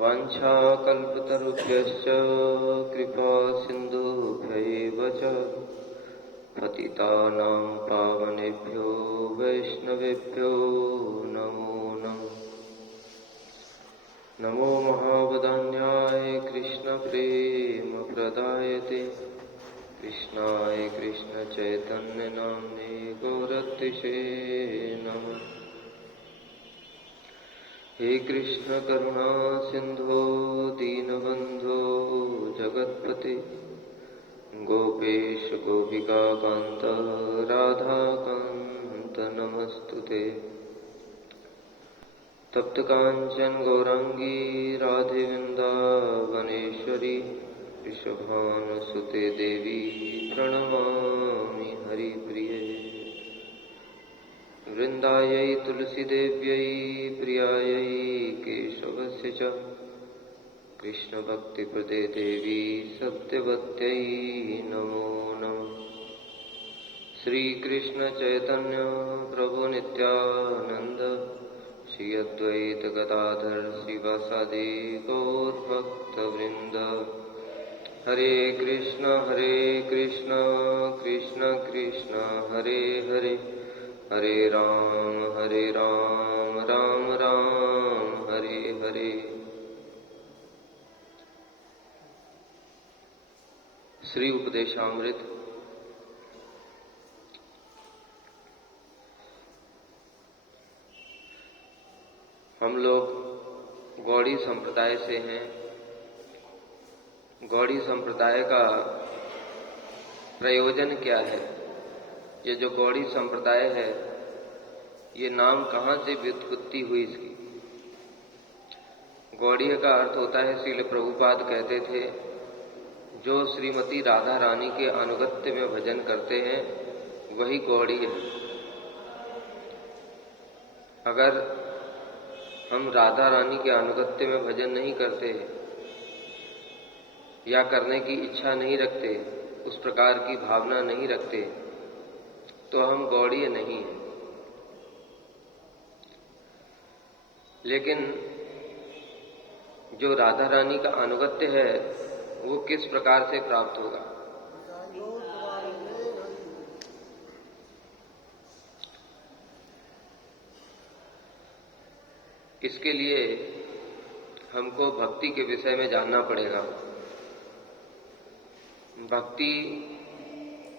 वाञ्छाकल्पतरुभ्यश्च कृपासिन्धुभ्यैव च पतितानां पावनेभ्यो वैष्णवेभ्यो नमो नमः। नमो महावदान्याय कृष्णप्रेमप्रदायते कृष्णाय कृष्णचैतन्यनाम्ने गौरतिशे नमः। हे कृष्ण करुणा सिंधो दीनबंधो जगत्पते गोपेश गोपिका कांत राधाकांत नमस्तुते। तप्त कांचन गौरांगी राधे वृंदावनेश्वरी वृषभानुसुते देवी प्रणमामि हरिप्रिये। वृंदायै तुलसीदेव्यै प्रियायै केशवस्य च कृष्णभक्तिप्रदे देवी सत्यवत्यै नमो नमः। श्रीकृष्ण चैतन्य प्रभु नित्यानंद श्री अद्वैत गदाधर श्रीवासादि गौरभक्तवृंद। हरे कृष्ण कृष्ण कृष्ण हरे हरे हरे राम राम राम हरे हरे। श्री उपदेशामृत हम लोग गौड़ी संप्रदाय से हैं। गौड़ी संप्रदाय का प्रयोजन क्या है? ये जो गौड़ी संप्रदाय है, ये नाम कहाँ से व्युत्पत्ति हुई इसकी? गौड़ीय का अर्थ होता है, श्रील प्रभुपाद कहते थे, जो श्रीमती राधा रानी के अनुगत्य में भजन करते हैं वही गौड़ीय है। अगर हम राधा रानी के अनुगत्य में भजन नहीं करते या करने की इच्छा नहीं रखते, उस प्रकार की भावना नहीं रखते, तो हम गौड़ीय नहीं हैं। लेकिन जो राधा रानी का अनुगत्य है वो किस प्रकार से प्राप्त होगा? इसके लिए हमको भक्ति के विषय में जानना पड़ेगा। भक्ति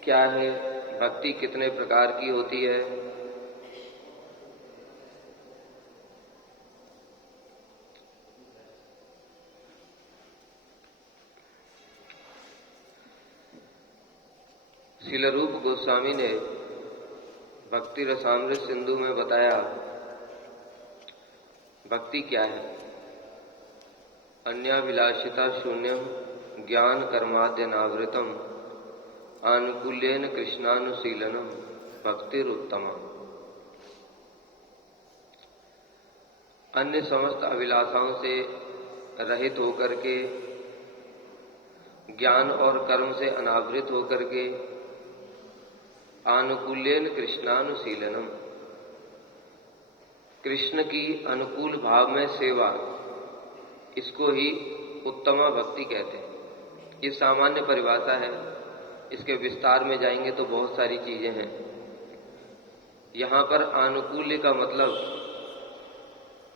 क्या है? भक्ति कितने प्रकार की होती है? श्रील रूप गोस्वामी ने भक्ति रसामृत सिंधु में बताया भक्ति क्या है। अन्याभिलाषिता शून्यम ज्ञान कर्माद्यनावृतम आनुकूल्येन कृष्णानुशीलनम भक्तिरुत्तमा। अन्य समस्त अभिलाषाओं से रहित होकर के, ज्ञान और कर्म से अनावृत होकर के, आनुकूल्येन कृष्णानुशीलनम, कृष्ण की अनुकूल भाव में सेवा, इसको ही उत्तमा भक्ति कहते हैं। ये सामान्य परिभाषा है, इसके विस्तार में जाएंगे तो बहुत सारी चीजें हैं। यहां पर आनुकूल्य का मतलब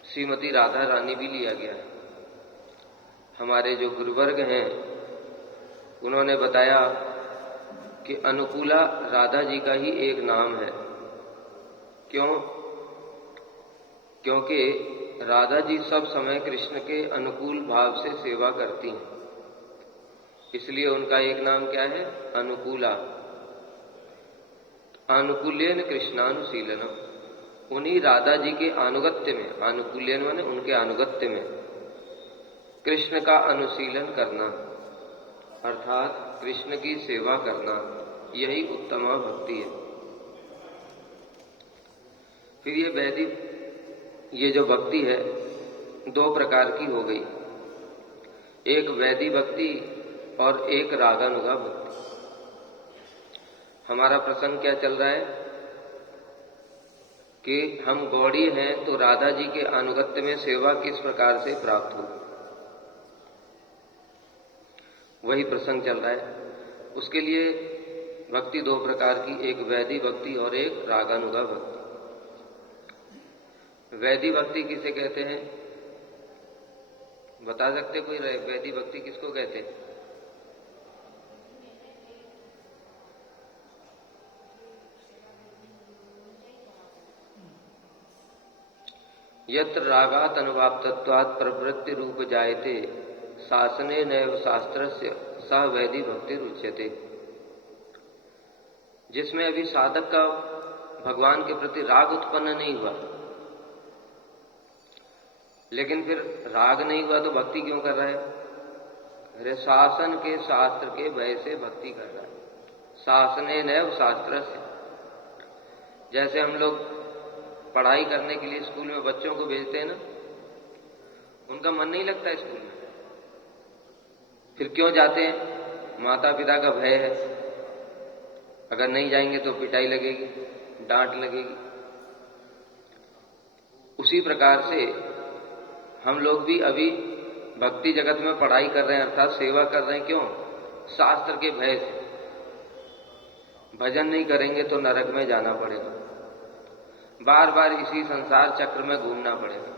श्रीमती राधा रानी भी लिया गया है। हमारे जो गुरुवर्ग हैं उन्होंने बताया कि अनुकूला राधा जी का ही एक नाम है। क्यों? क्योंकि राधा जी सब समय कृष्ण के अनुकूल भाव से सेवा करती हैं, इसलिए उनका एक नाम क्या है? अनुकूला। आनुकूल्येन कृष्णानुशीलनम, उन्हीं राधा जी के अनुगत्य में, आनुकूल्येन माने उनके अनुगत्य में कृष्ण का अनुशीलन करना, अर्थात कृष्ण की सेवा करना, यही उत्तमा भक्ति है। फिर ये वैदिक, ये जो भक्ति है दो प्रकार की हो गई, एक वैदिक भक्ति और एक रागानुगा भक्ति। हमारा प्रसंग क्या चल रहा है कि हम गौड़ी हैं तो राधा जी के अनुगत्य में सेवा किस प्रकार से प्राप्त हो। वही प्रसंग चल रहा है। उसके लिए भक्ति दो प्रकार की, एक वैदी भक्ति और एक रागानुगा भक्ति। वैदी भक्ति किसे कहते हैं? बता सकते कोई? वैदी भक्ति किसको कहते हैं? यत्र रागात् अनुवाप्तत्वात् प्रवृत्ति रूप जायते शासने नैव शास्त्रस्य सा वैदी भक्ति उच्यते। जिसमें अभी साधक का भगवान के प्रति राग उत्पन्न नहीं हुआ, लेकिन फिर राग नहीं हुआ तो भक्ति क्यों कर रहा है? अरे शासन के शास्त्र के भय से भक्ति कर रहा है। शासने नैव शास्त्र से। जैसे हम लोग पढ़ाई करने के लिए स्कूल में बच्चों को भेजते हैं ना, उनका मन नहीं लगता स्कूल में, फिर क्यों जाते हैं? माता पिता का भय है, अगर नहीं जाएंगे तो पिटाई लगेगी, डांट लगेगी। उसी प्रकार से हम लोग भी अभी भक्ति जगत में पढ़ाई कर रहे हैं, अर्थात सेवा कर रहे हैं। क्यों? शास्त्र के भय से। भजन नहीं करेंगे तो नरक में जाना पड़ेगा, बार बार इसी संसार चक्र में घूमना पड़ेगा,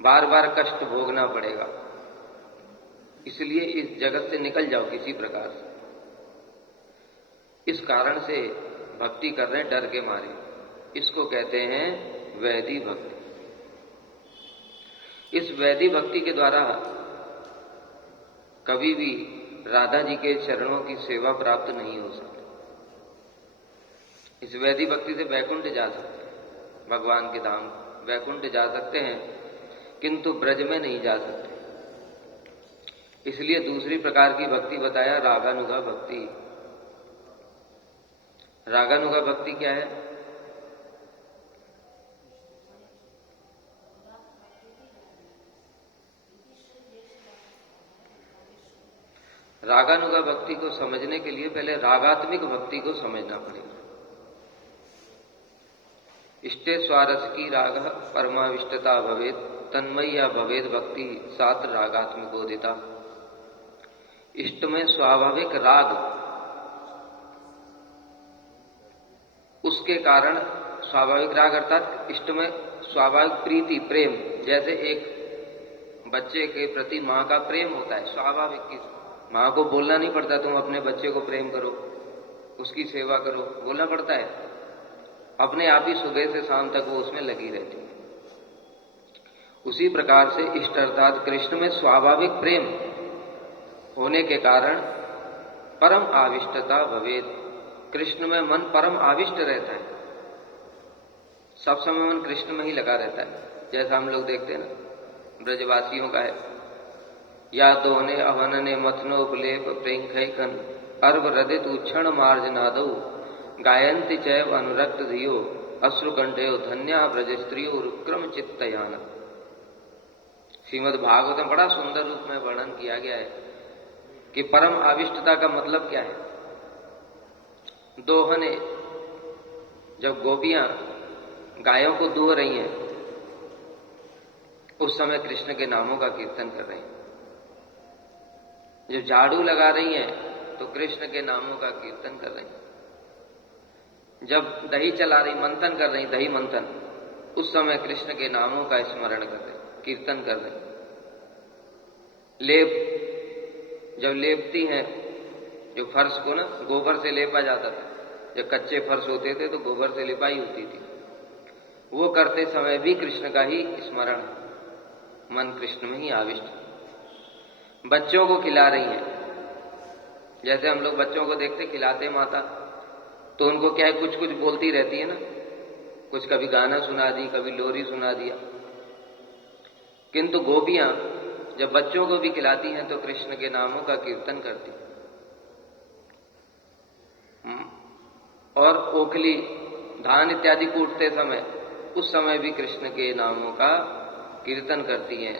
बार बार कष्ट भोगना पड़ेगा। इसलिए इस जगत से निकल जाओ किसी प्रकार से। इस कारण से भक्ति कर रहे हैं डर के मारे। इसको कहते हैं वैदी भक्ति। इस वैदी भक्ति के द्वारा कभी भी राधा जी के चरणों की सेवा प्राप्त नहीं हो सकती। इस वैदी भक्ति से वैकुंठ जा सकते हैं, भगवान के धाम वैकुंठ जा सकते हैं, किंतु ब्रज में नहीं जा सकते। इसलिए दूसरी प्रकार की भक्ति बताया, रागानुगा भक्ति। रागानुगा भक्ति क्या है? रागानुगा भक्ति को समझने के लिए पहले रागात्मिक भक्ति को समझना पड़ेगा। इष्टे स्वारस की राग परमाविष्टता भवेद तन्मय्या भवेद भक्ति सात्र रागात्मिकोदिता। इष्ट में स्वाभाविक राग, उसके कारण स्वाभाविक राग अर्थात इष्ट में स्वाभाविक प्रीति प्रेम। जैसे एक बच्चे के प्रति मां का प्रेम होता है स्वाभाविक की, मां को बोलना नहीं पड़ता तुम अपने बच्चे को प्रेम करो, उसकी सेवा करो, बोलना पड़ता है, अपने आप ही सुबह से शाम तक वो उसमें लगी रहती है। उसी प्रकार से इष्ट अर्थात कृष्ण में स्वाभाविक प्रेम होने के कारण परम आविष्टता भवेद। कृष्ण में मन परम आविष्ट रहता है, सब समय मन कृष्ण में ही लगा रहता है। जैसा हम लोग देखते हैं ना ब्रजवासियों का है, या दोने अवनने मथनो उपलेप प्रेंखन अर्व रदित उच्छण मार्जनादौ गायंती चैव अनुरक्त धियो अश्रुकंठयो धन्या ब्रज स्त्रियो रुक्रम चित्तयान। श्रीमद् भागवत में बड़ा सुंदर रूप में वर्णन किया गया है कि परम आविष्टता का मतलब क्या है। दोहने, जब गोपियां गायों को दूह रही हैं उस समय कृष्ण के नामों का कीर्तन कर रही हैं। जब झाड़ू लगा रही हैं तो कृष्ण के नामों का कीर्तन कर रही हैं। जब दही चला रही, मंथन कर रही, दही मंथन, उस समय कृष्ण के नामों का स्मरण कर रहे, कीर्तन कर रहे। लेप, जब लेपती हैं, जो फर्श को ना गोबर से लेपा जाता था, जब कच्चे फर्श होते थे तो गोबर से लिपाई होती थी, वो करते समय भी कृष्ण का ही स्मरण, मन कृष्ण में ही आविष्ट। बच्चों को खिला रही हैं, जैसे हम लोग बच्चों को देखते खिलाते माता, तो उनको क्या है कुछ कुछ बोलती रहती है ना, कुछ कभी गाना सुना दी, कभी लोरी सुना दिया। किंतु गोपियां जब बच्चों को भी खिलाती हैं तो कृष्ण के नामों का कीर्तन करती। और ओखली, धान इत्यादि कूटते समय, उस समय भी कृष्ण के नामों का कीर्तन करती हैं।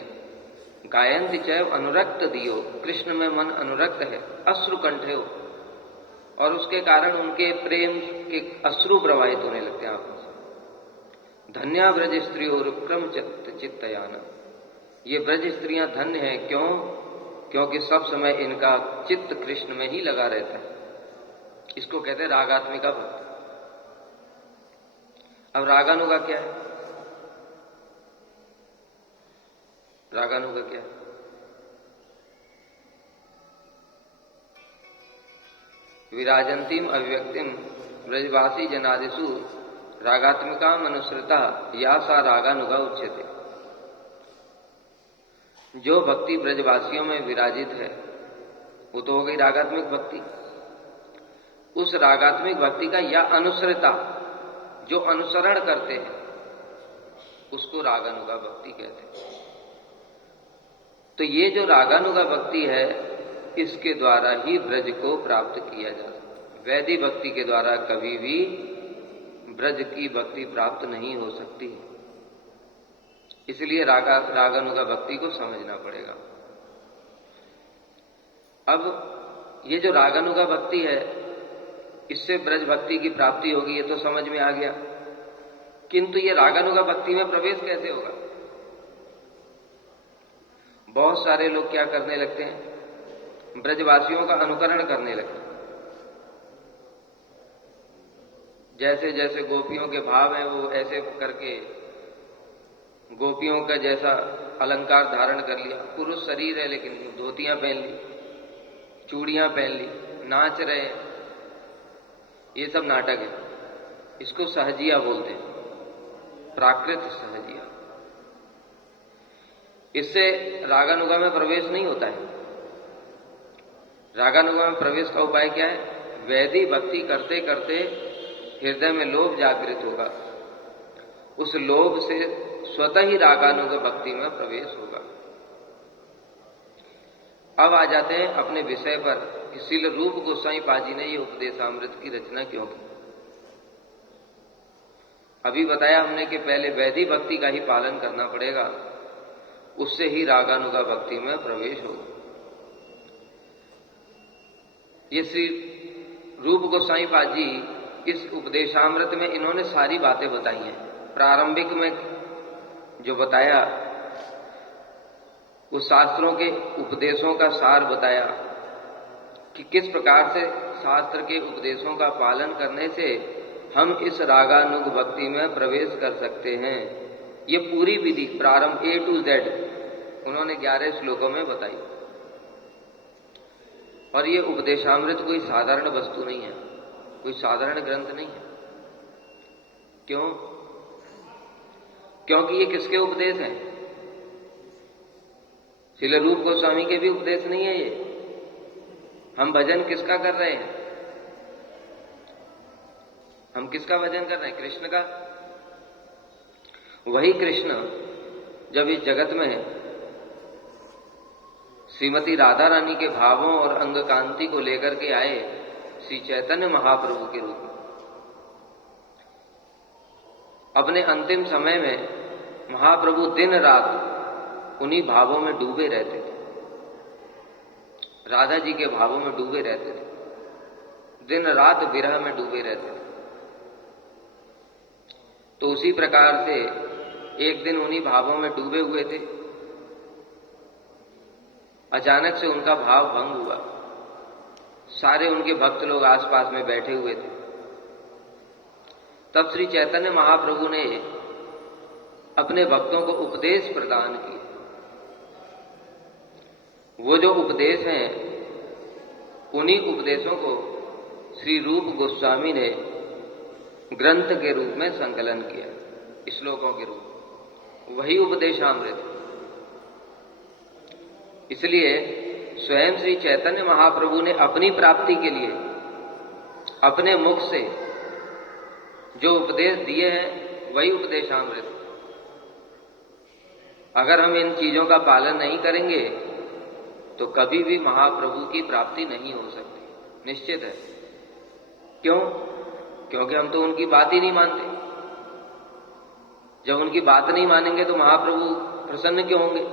गायंती चैव अनुरक्त दियो, कृष्ण में मन अनुरक्त है, अश्रु कंठयो, और उसके कारण उनके प्रेम के अश्रु प्रवाहित होने लगते हैं आंखों से। धन्या ब्रज स्त्रियो रुक्रम चित्तयाना, ये ब्रज स्त्रियां धन्य हैं। क्यों? क्योंकि सब समय इनका चित्त कृष्ण में ही लगा रहता है। इसको कहते हैं रागात्मिका भक्ति। अब रागानुगा क्या है? रागानुगा क्या है? विराजंतीम अभिव्यक्तिम ब्रजवासी जनादिषु रागात्मिका मनुसृता या सा रागानुगा उच्यते। जो भक्ति ब्रजवासियों में विराजित है वो तो हो गई रागात्मिक भक्ति। उस रागात्मिक भक्ति का या अनुसृता, जो अनुसरण करते हैं, उसको रागानुगा भक्ति कहते हैं। तो ये जो रागानुगा भक्ति है, इसके द्वारा ही ब्रज को प्राप्त किया जा सकता। वैदिक भक्ति के द्वारा कभी भी ब्रज की भक्ति प्राप्त नहीं हो सकती। इसलिए रागानुगा भक्ति को समझना पड़ेगा। अब ये जो रागानुगा भक्ति है, इससे ब्रज भक्ति की प्राप्ति होगी, ये तो समझ में आ गया। किंतु ये रागानुगा भक्ति में प्रवेश कैसे होगा? बहुत सारे लोग क्या करने लगते हैं? ब्रजवासियों का अनुकरण करने लगते हैं। जैसे जैसे गोपियों के भाव हैं, वो ऐसे करके गोपियों का जैसा अलंकार धारण कर लिया। पुरुष शरीर है लेकिन धोतियां पहन ली, चूड़ियां पहन ली, नाच रहे हैं। ये सब नाटक है। इसको सहजिया बोलते हैं, प्राकृत सहजिया। इससे रागानुगा में प्रवेश नहीं होता है। रागानुगा में प्रवेश का उपाय क्या है? वैदिक भक्ति करते करते हृदय में लोभ जागृत होगा। उस लोभ से स्वतः ही रागानुगा भक्ति में प्रवेश होगा। अब आ जाते हैं अपने विषय पर कि श्रील रूप गोस्वामी पाजी ने ये उपदेशामृत की रचना क्यों की। अभी बताया हमने कि पहले वैदिक भक्ति का ही पालन करना पड़ेगा, उससे ही रागानुगा भक्ति में प्रवेश होगा। ये श्री रूप गोस्वामी पाजी इस उपदेशामृत में इन्होंने सारी बातें बताई हैं। प्रारंभिक में जो बताया वो शास्त्रों के उपदेशों का सार बताया कि किस प्रकार से शास्त्र के उपदेशों का पालन करने से हम इस रागानुग भक्ति में प्रवेश कर सकते हैं। ये पूरी विधि प्रारंभ A to Z उन्होंने 11 श्लोकों में बताई। और ये उपदेशामृत कोई साधारण वस्तु नहीं है, कोई साधारण ग्रंथ नहीं है। क्यों? क्योंकि ये किसके उपदेश हैं? श्रील रूप गोस्वामी के भी उपदेश नहीं है ये। हम भजन किसका कर रहे हैं? हम किसका भजन कर रहे हैं? कृष्ण का। वही कृष्ण जब इस जगत में श्रीमती राधा रानी के भावों और अंग कांति को लेकर के आए श्री चैतन्य महाप्रभु के रूप में, अपने अंतिम समय में महाप्रभु दिन रात उन्हीं भावों में डूबे रहते थे। राधा जी के भावों में डूबे रहते थे, दिन रात विरह में डूबे रहते थे। तो उसी प्रकार से एक दिन उन्हीं भावों में डूबे हुए थे। अचानक से उनका भाव भंग हुआ। सारे उनके भक्त लोग आसपास में बैठे हुए थे। तब श्री चैतन्य महाप्रभु ने अपने भक्तों को उपदेश प्रदान किए। वो जो उपदेश हैं, उन्हीं उपदेशों को श्री रूप गोस्वामी ने ग्रंथ के रूप में संकलन किया, श्लोकों के रूप में। वही उपदेशामृत। इसलिए स्वयं श्री चैतन्य महाप्रभु ने अपनी प्राप्ति के लिए अपने मुख से जो उपदेश दिए हैं, वही उपदेशामृत। अगर हम इन चीजों का पालन नहीं करेंगे तो कभी भी महाप्रभु की प्राप्ति नहीं हो सकती, निश्चित है। क्यों? क्योंकि हम तो उनकी बात ही नहीं मानते। जब उनकी बात नहीं मानेंगे तो महाप्रभु प्रसन्न क्यों होंगे?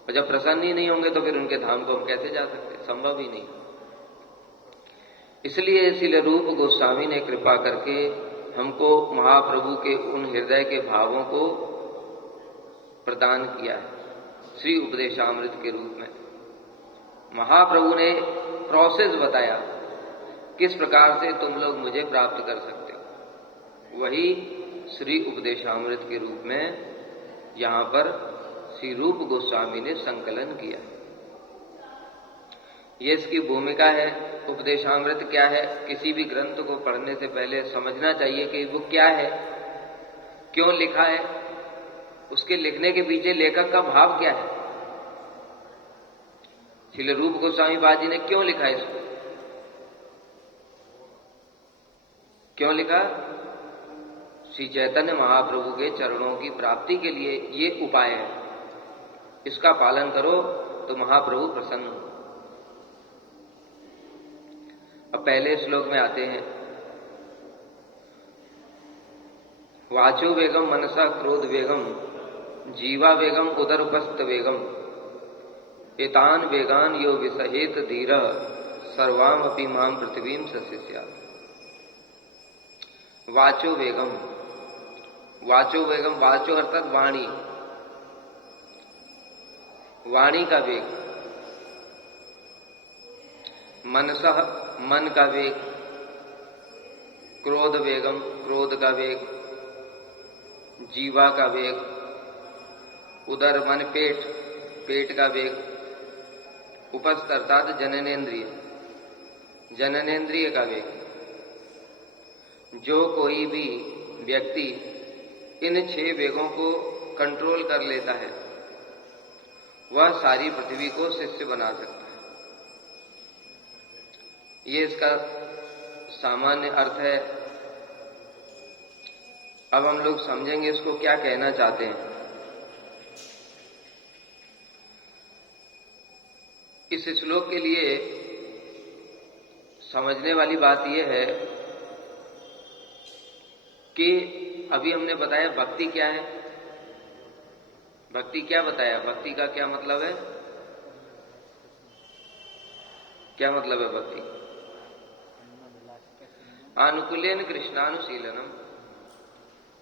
और जब प्रसन्न ही नहीं होंगे तो फिर उनके धाम को हम कैसे जा सकते? संभव ही नहीं। इसलिए श्रील रूप गोस्वामी ने कृपा करके हमको महाप्रभु के उन हृदय के भावों को प्रदान किया है श्री उपदेशामृत के रूप में। महाप्रभु ने प्रोसेस बताया किस प्रकार से तुम लोग मुझे प्राप्त कर सकते हो, वही श्री उपदेशामृत के रूप में यहां पर श्री रूप गोस्वामी ने संकलन किया। ये इसकी भूमिका है। उपदेशामृत क्या है, किसी भी ग्रंथ को पढ़ने से पहले समझना चाहिए कि वो क्या है, क्यों लिखा है, उसके लिखने के पीछे लेखक का भाव क्या है। श्री रूप गोस्वामी बाजी ने क्यों लिखा इसको, क्यों लिखा? श्री चैतन्य महाप्रभु के चरणों की प्राप्ति के लिए ये उपाय है, इसका पालन करो तो महाप्रभु प्रसन्न हो। अब पहले श्लोक में आते हैं, वाचो वेगम मनसा क्रोध वेगम जीवा वेगम उदरपस्त वेगम एतान वेगान यो विसहेत धीर सर्वाम अपि माम पृथ्वीम सस्यस्यात्। वाचो वेगम, वाचो वेगम, वाचो अर्थात वाणी, वाणी का वेग, मनसः मन का वेग, क्रोध वेगम क्रोध का वेग, जीवा का वेग, उदर मन पेट, पेट का वेग, उपस्थ अर्थात जननेन्द्रिय, जननेन्द्रिय का वेग। जो कोई भी व्यक्ति इन 6 वेगों को कंट्रोल कर लेता है वह सारी पृथ्वी को शिष्य बना सकता है। ये इसका सामान्य अर्थ है। अब हम लोग समझेंगे इसको क्या कहना चाहते हैं। इस श्लोक के लिए समझने वाली बात यह है कि अभी हमने बताया भक्ति क्या है, भक्ति क्या बताया, भक्ति का क्या मतलब है, क्या मतलब है भक्ति? अनुकूलेन कृष्णानुशीलनम,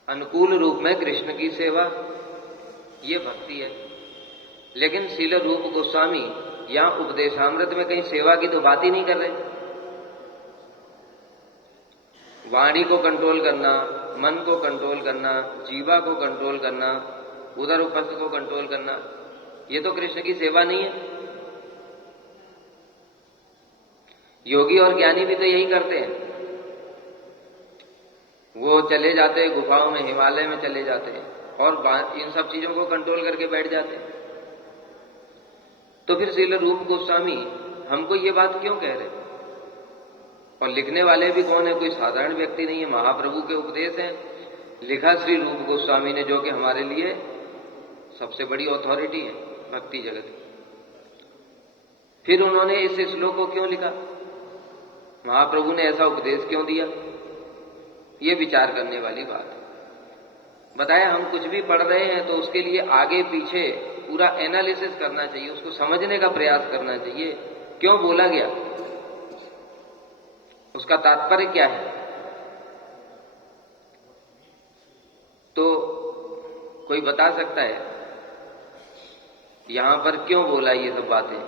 अनुकूल रूप में कृष्ण की सेवा, ये भक्ति है। लेकिन श्रील रूप गोस्वामी यहां उपदेशामृत में कहीं सेवा की तो बात ही नहीं कर रहे। वाणी को कंट्रोल करना, मन को कंट्रोल करना, जीवा को कंट्रोल करना, उदर उपस्थ को कंट्रोल करना, ये तो कृष्ण की सेवा नहीं है। योगी और ज्ञानी भी तो यही करते हैं। वो चले जाते हैं गुफाओं में, हिमालय में चले जाते हैं और इन सब चीजों को कंट्रोल करके बैठ जाते हैं। तो फिर श्रील रूप गोस्वामी हमको ये बात क्यों कह रहे? और लिखने वाले भी कौन है? कोई साधारण व्यक्ति नहीं है, महाप्रभु के उपदेश हैं। लिखा श्री रूप गोस्वामी ने, जो कि हमारे लिए सबसे बड़ी अथॉरिटी है भक्ति जगत की। फिर उन्होंने इस श्लोक को क्यों लिखा, महाप्रभु ने ऐसा उपदेश क्यों दिया, ये विचार करने वाली बात है। बताया हम कुछ भी पढ़ रहे हैं तो उसके लिए आगे पीछे पूरा एनालिसिस करना चाहिए, उसको समझने का प्रयास करना चाहिए। क्यों बोला गया, उसका तात्पर्य क्या है। तो कोई बता सकता है यहां पर क्यों बोला ये सब बातें,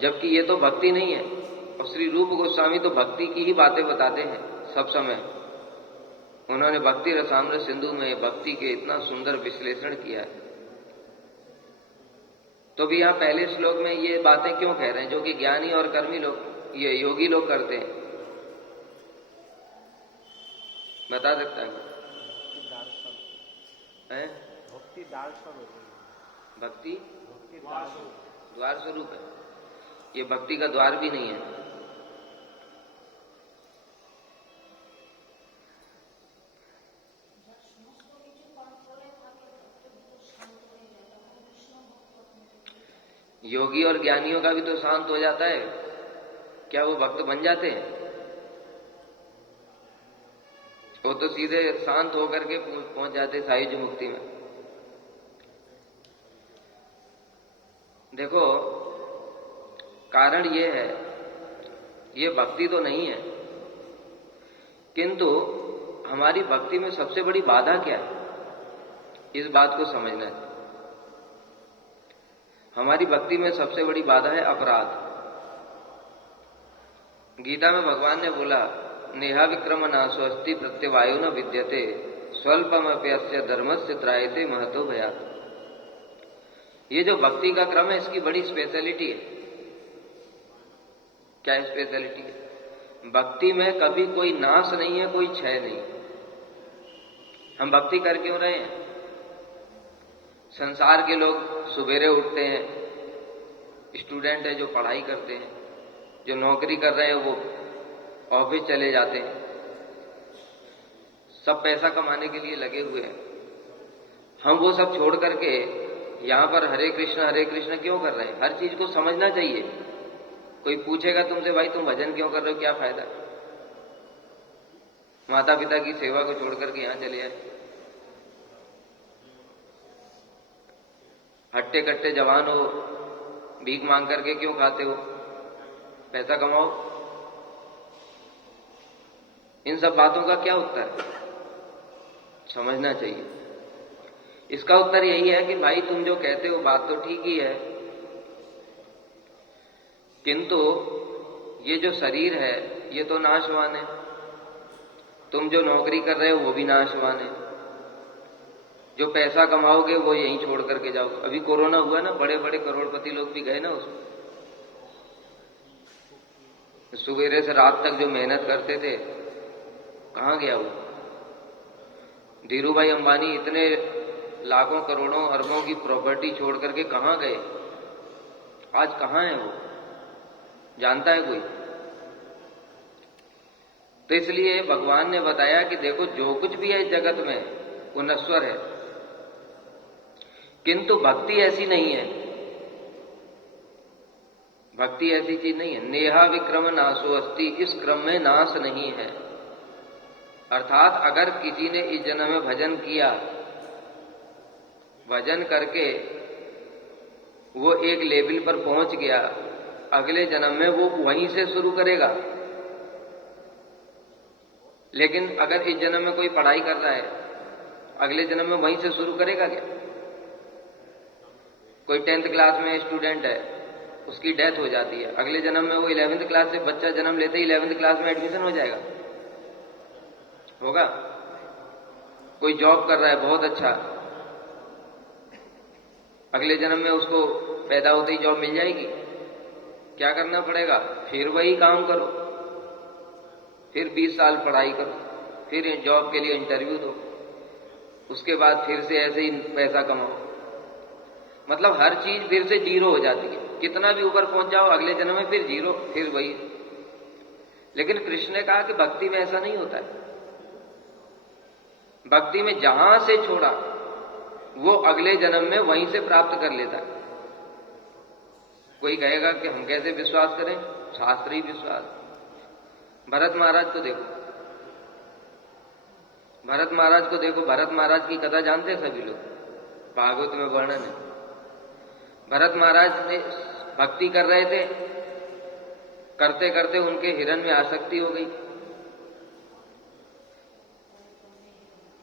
जबकि ये तो भक्ति नहीं है। और श्री रूप गोस्वामी तो भक्ति की ही बातें बताते हैं सब समय। उन्होंने भक्ति रसामृत सिंधु में भक्ति के इतना सुंदर विश्लेषण किया है। तो भी यहां पहले श्लोक में ये बातें क्यों कह रहे हैं, जो कि ज्ञानी और कर्मी लोग, ये योगी लोग करते हैं? बता सकता है? भक्ति भक्ति द्वार स्वरूप है। ये भक्ति का द्वार भी नहीं है। योगी और ज्ञानियों का भी तो शांत हो जाता है, क्या वो भक्त बन जाते हैं? वो तो सीधे शांत होकर के पहुंच जाते सायुज्य मुक्ति में। देखो कारण ये है, ये भक्ति तो नहीं है, किंतु हमारी भक्ति में सबसे बड़ी बाधा क्या है, इस बात को समझना है। हमारी भक्ति में सबसे बड़ी बाधा है अपराध। गीता में भगवान ने बोला, नेहा विक्रम नाशोस्ति प्रत्यवायो न विद्यते स्वल्पमप्यस्य धर्मस्य त्रायते महतो भयात्। ये जो भक्ति का क्रम है, इसकी बड़ी स्पेशलिटी है। क्या स्पेशलिटी है? भक्ति में कभी कोई नाश नहीं है, कोई क्षय नहीं। हम भक्ति कर क्यों रहे हैं? संसार के लोग सुबेरे उठते हैं, स्टूडेंट है जो पढ़ाई करते हैं, जो नौकरी कर रहे हैं वो ऑफिस चले जाते हैं, सब पैसा कमाने के लिए लगे हुए हैं। हम वो सब छोड़ करके यहां पर हरे कृष्ण क्यों कर रहे हैं? हर चीज को समझना चाहिए। कोई पूछेगा तुमसे, भाई तुम भजन क्यों कर रहे हो, क्या फायदा? माता पिता की सेवा को छोड़ करके यहां चले आए। हट्टे कट्टे जवान हो, भीख मांग करके क्यों खाते हो? पैसा कमाओ। इन सब बातों का क्या उत्तर है? समझना चाहिए। इसका उत्तर यही है कि भाई तुम जो कहते हो बात तो ठीक ही है, किंतु ये जो शरीर है ये तो नाशवान है। तुम जो नौकरी कर रहे हो वो भी नाशवान है। जो पैसा कमाओगे वो यहीं छोड़ करके जाओ। अभी कोरोना हुआ ना, बड़े बड़े करोड़पति लोग भी गए ना उसमें। सुबह से रात तक जो मेहनत करते थे, कहां गया वो? धीरू भाई अंबानी इतने लाखों करोड़ों अरबों की प्रॉपर्टी छोड़ करके कहां गए? आज कहां है वो? जानता है कोई? तो इसलिए भगवान ने बताया कि देखो, जो कुछ भी है इस जगत में वो नश्वर है, किंतु भक्ति ऐसी नहीं है। भक्ति ऐसी चीज नहीं है। नेहा विक्रम नाशो अस्ति, इस क्रम में नाश नहीं है। अर्थात अगर किसी ने इस जन्म में भजन किया, भजन करके वो एक लेवल पर पहुंच गया, अगले जन्म में वो वहीं से शुरू करेगा। लेकिन अगर इस जन्म में कोई पढ़ाई कर रहा है, अगले जन्म में वहीं से शुरू करेगा क्या? कोई 10th क्लास में स्टूडेंट है, उसकी डेथ हो जाती है, अगले जन्म में वो 11th क्लास से बच्चा जन्म लेते ही 11th क्लास में एडमिशन हो जाएगा? होगा? कोई जॉब कर रहा है बहुत अच्छा, अगले जन्म में उसको पैदा होते ही जॉब मिल जाएगी? क्या करना पड़ेगा? फिर वही काम करो, फिर 20 साल पढ़ाई करो, फिर जॉब के लिए इंटरव्यू दो, उसके बाद फिर से ऐसे ही पैसा कमाओ। मतलब हर चीज फिर से जीरो हो जाती है। कितना भी ऊपर पहुंच जाओ, अगले जन्म में फिर जीरो, फिर वही। लेकिन कृष्ण ने कहा कि भक्ति में ऐसा नहीं होता है। भक्ति में जहां से छोड़ा वो अगले जन्म में वहीं से प्राप्त कर लेता है। कोई कहेगा कि हम कैसे विश्वास करें? शास्त्रीय विश्वास। भरत महाराज को देखो, भरत महाराज को देखो। भरत महाराज की कथा जानते हैं सभी लोग, भागवत में वर्णन है। भरत महाराज ने भक्ति कर रहे थे, करते करते उनके हिरण में आसक्ति हो गई।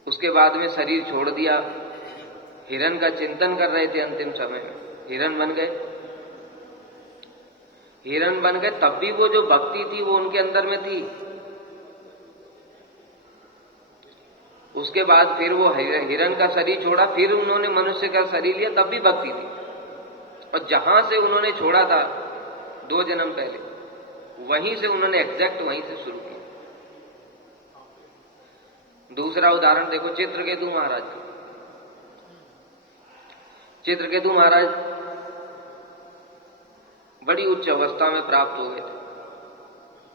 उसके बाद में शरीर छोड़ दिया, हिरण का चिंतन कर रहे थे। अंतिम समय में हिरण बन गए। हिरण बन गए, तब भी वो जो भक्ति थी वो उनके अंदर में थी। उसके बाद फिर वो हिरण का शरीर छोड़ा, फिर उन्होंने मनुष्य का शरीर लिया, तब भी भक्ति थी। और जहां से उन्होंने छोड़ा था 2 जन्म पहले, वहीं से उन्होंने एग्जैक्ट वहीं से शुरू किया। दूसरा उदाहरण देखो चित्रकेतु महाराज का। चित्रकेतु महाराज बड़ी उच्च अवस्था में प्राप्त हो गए थे,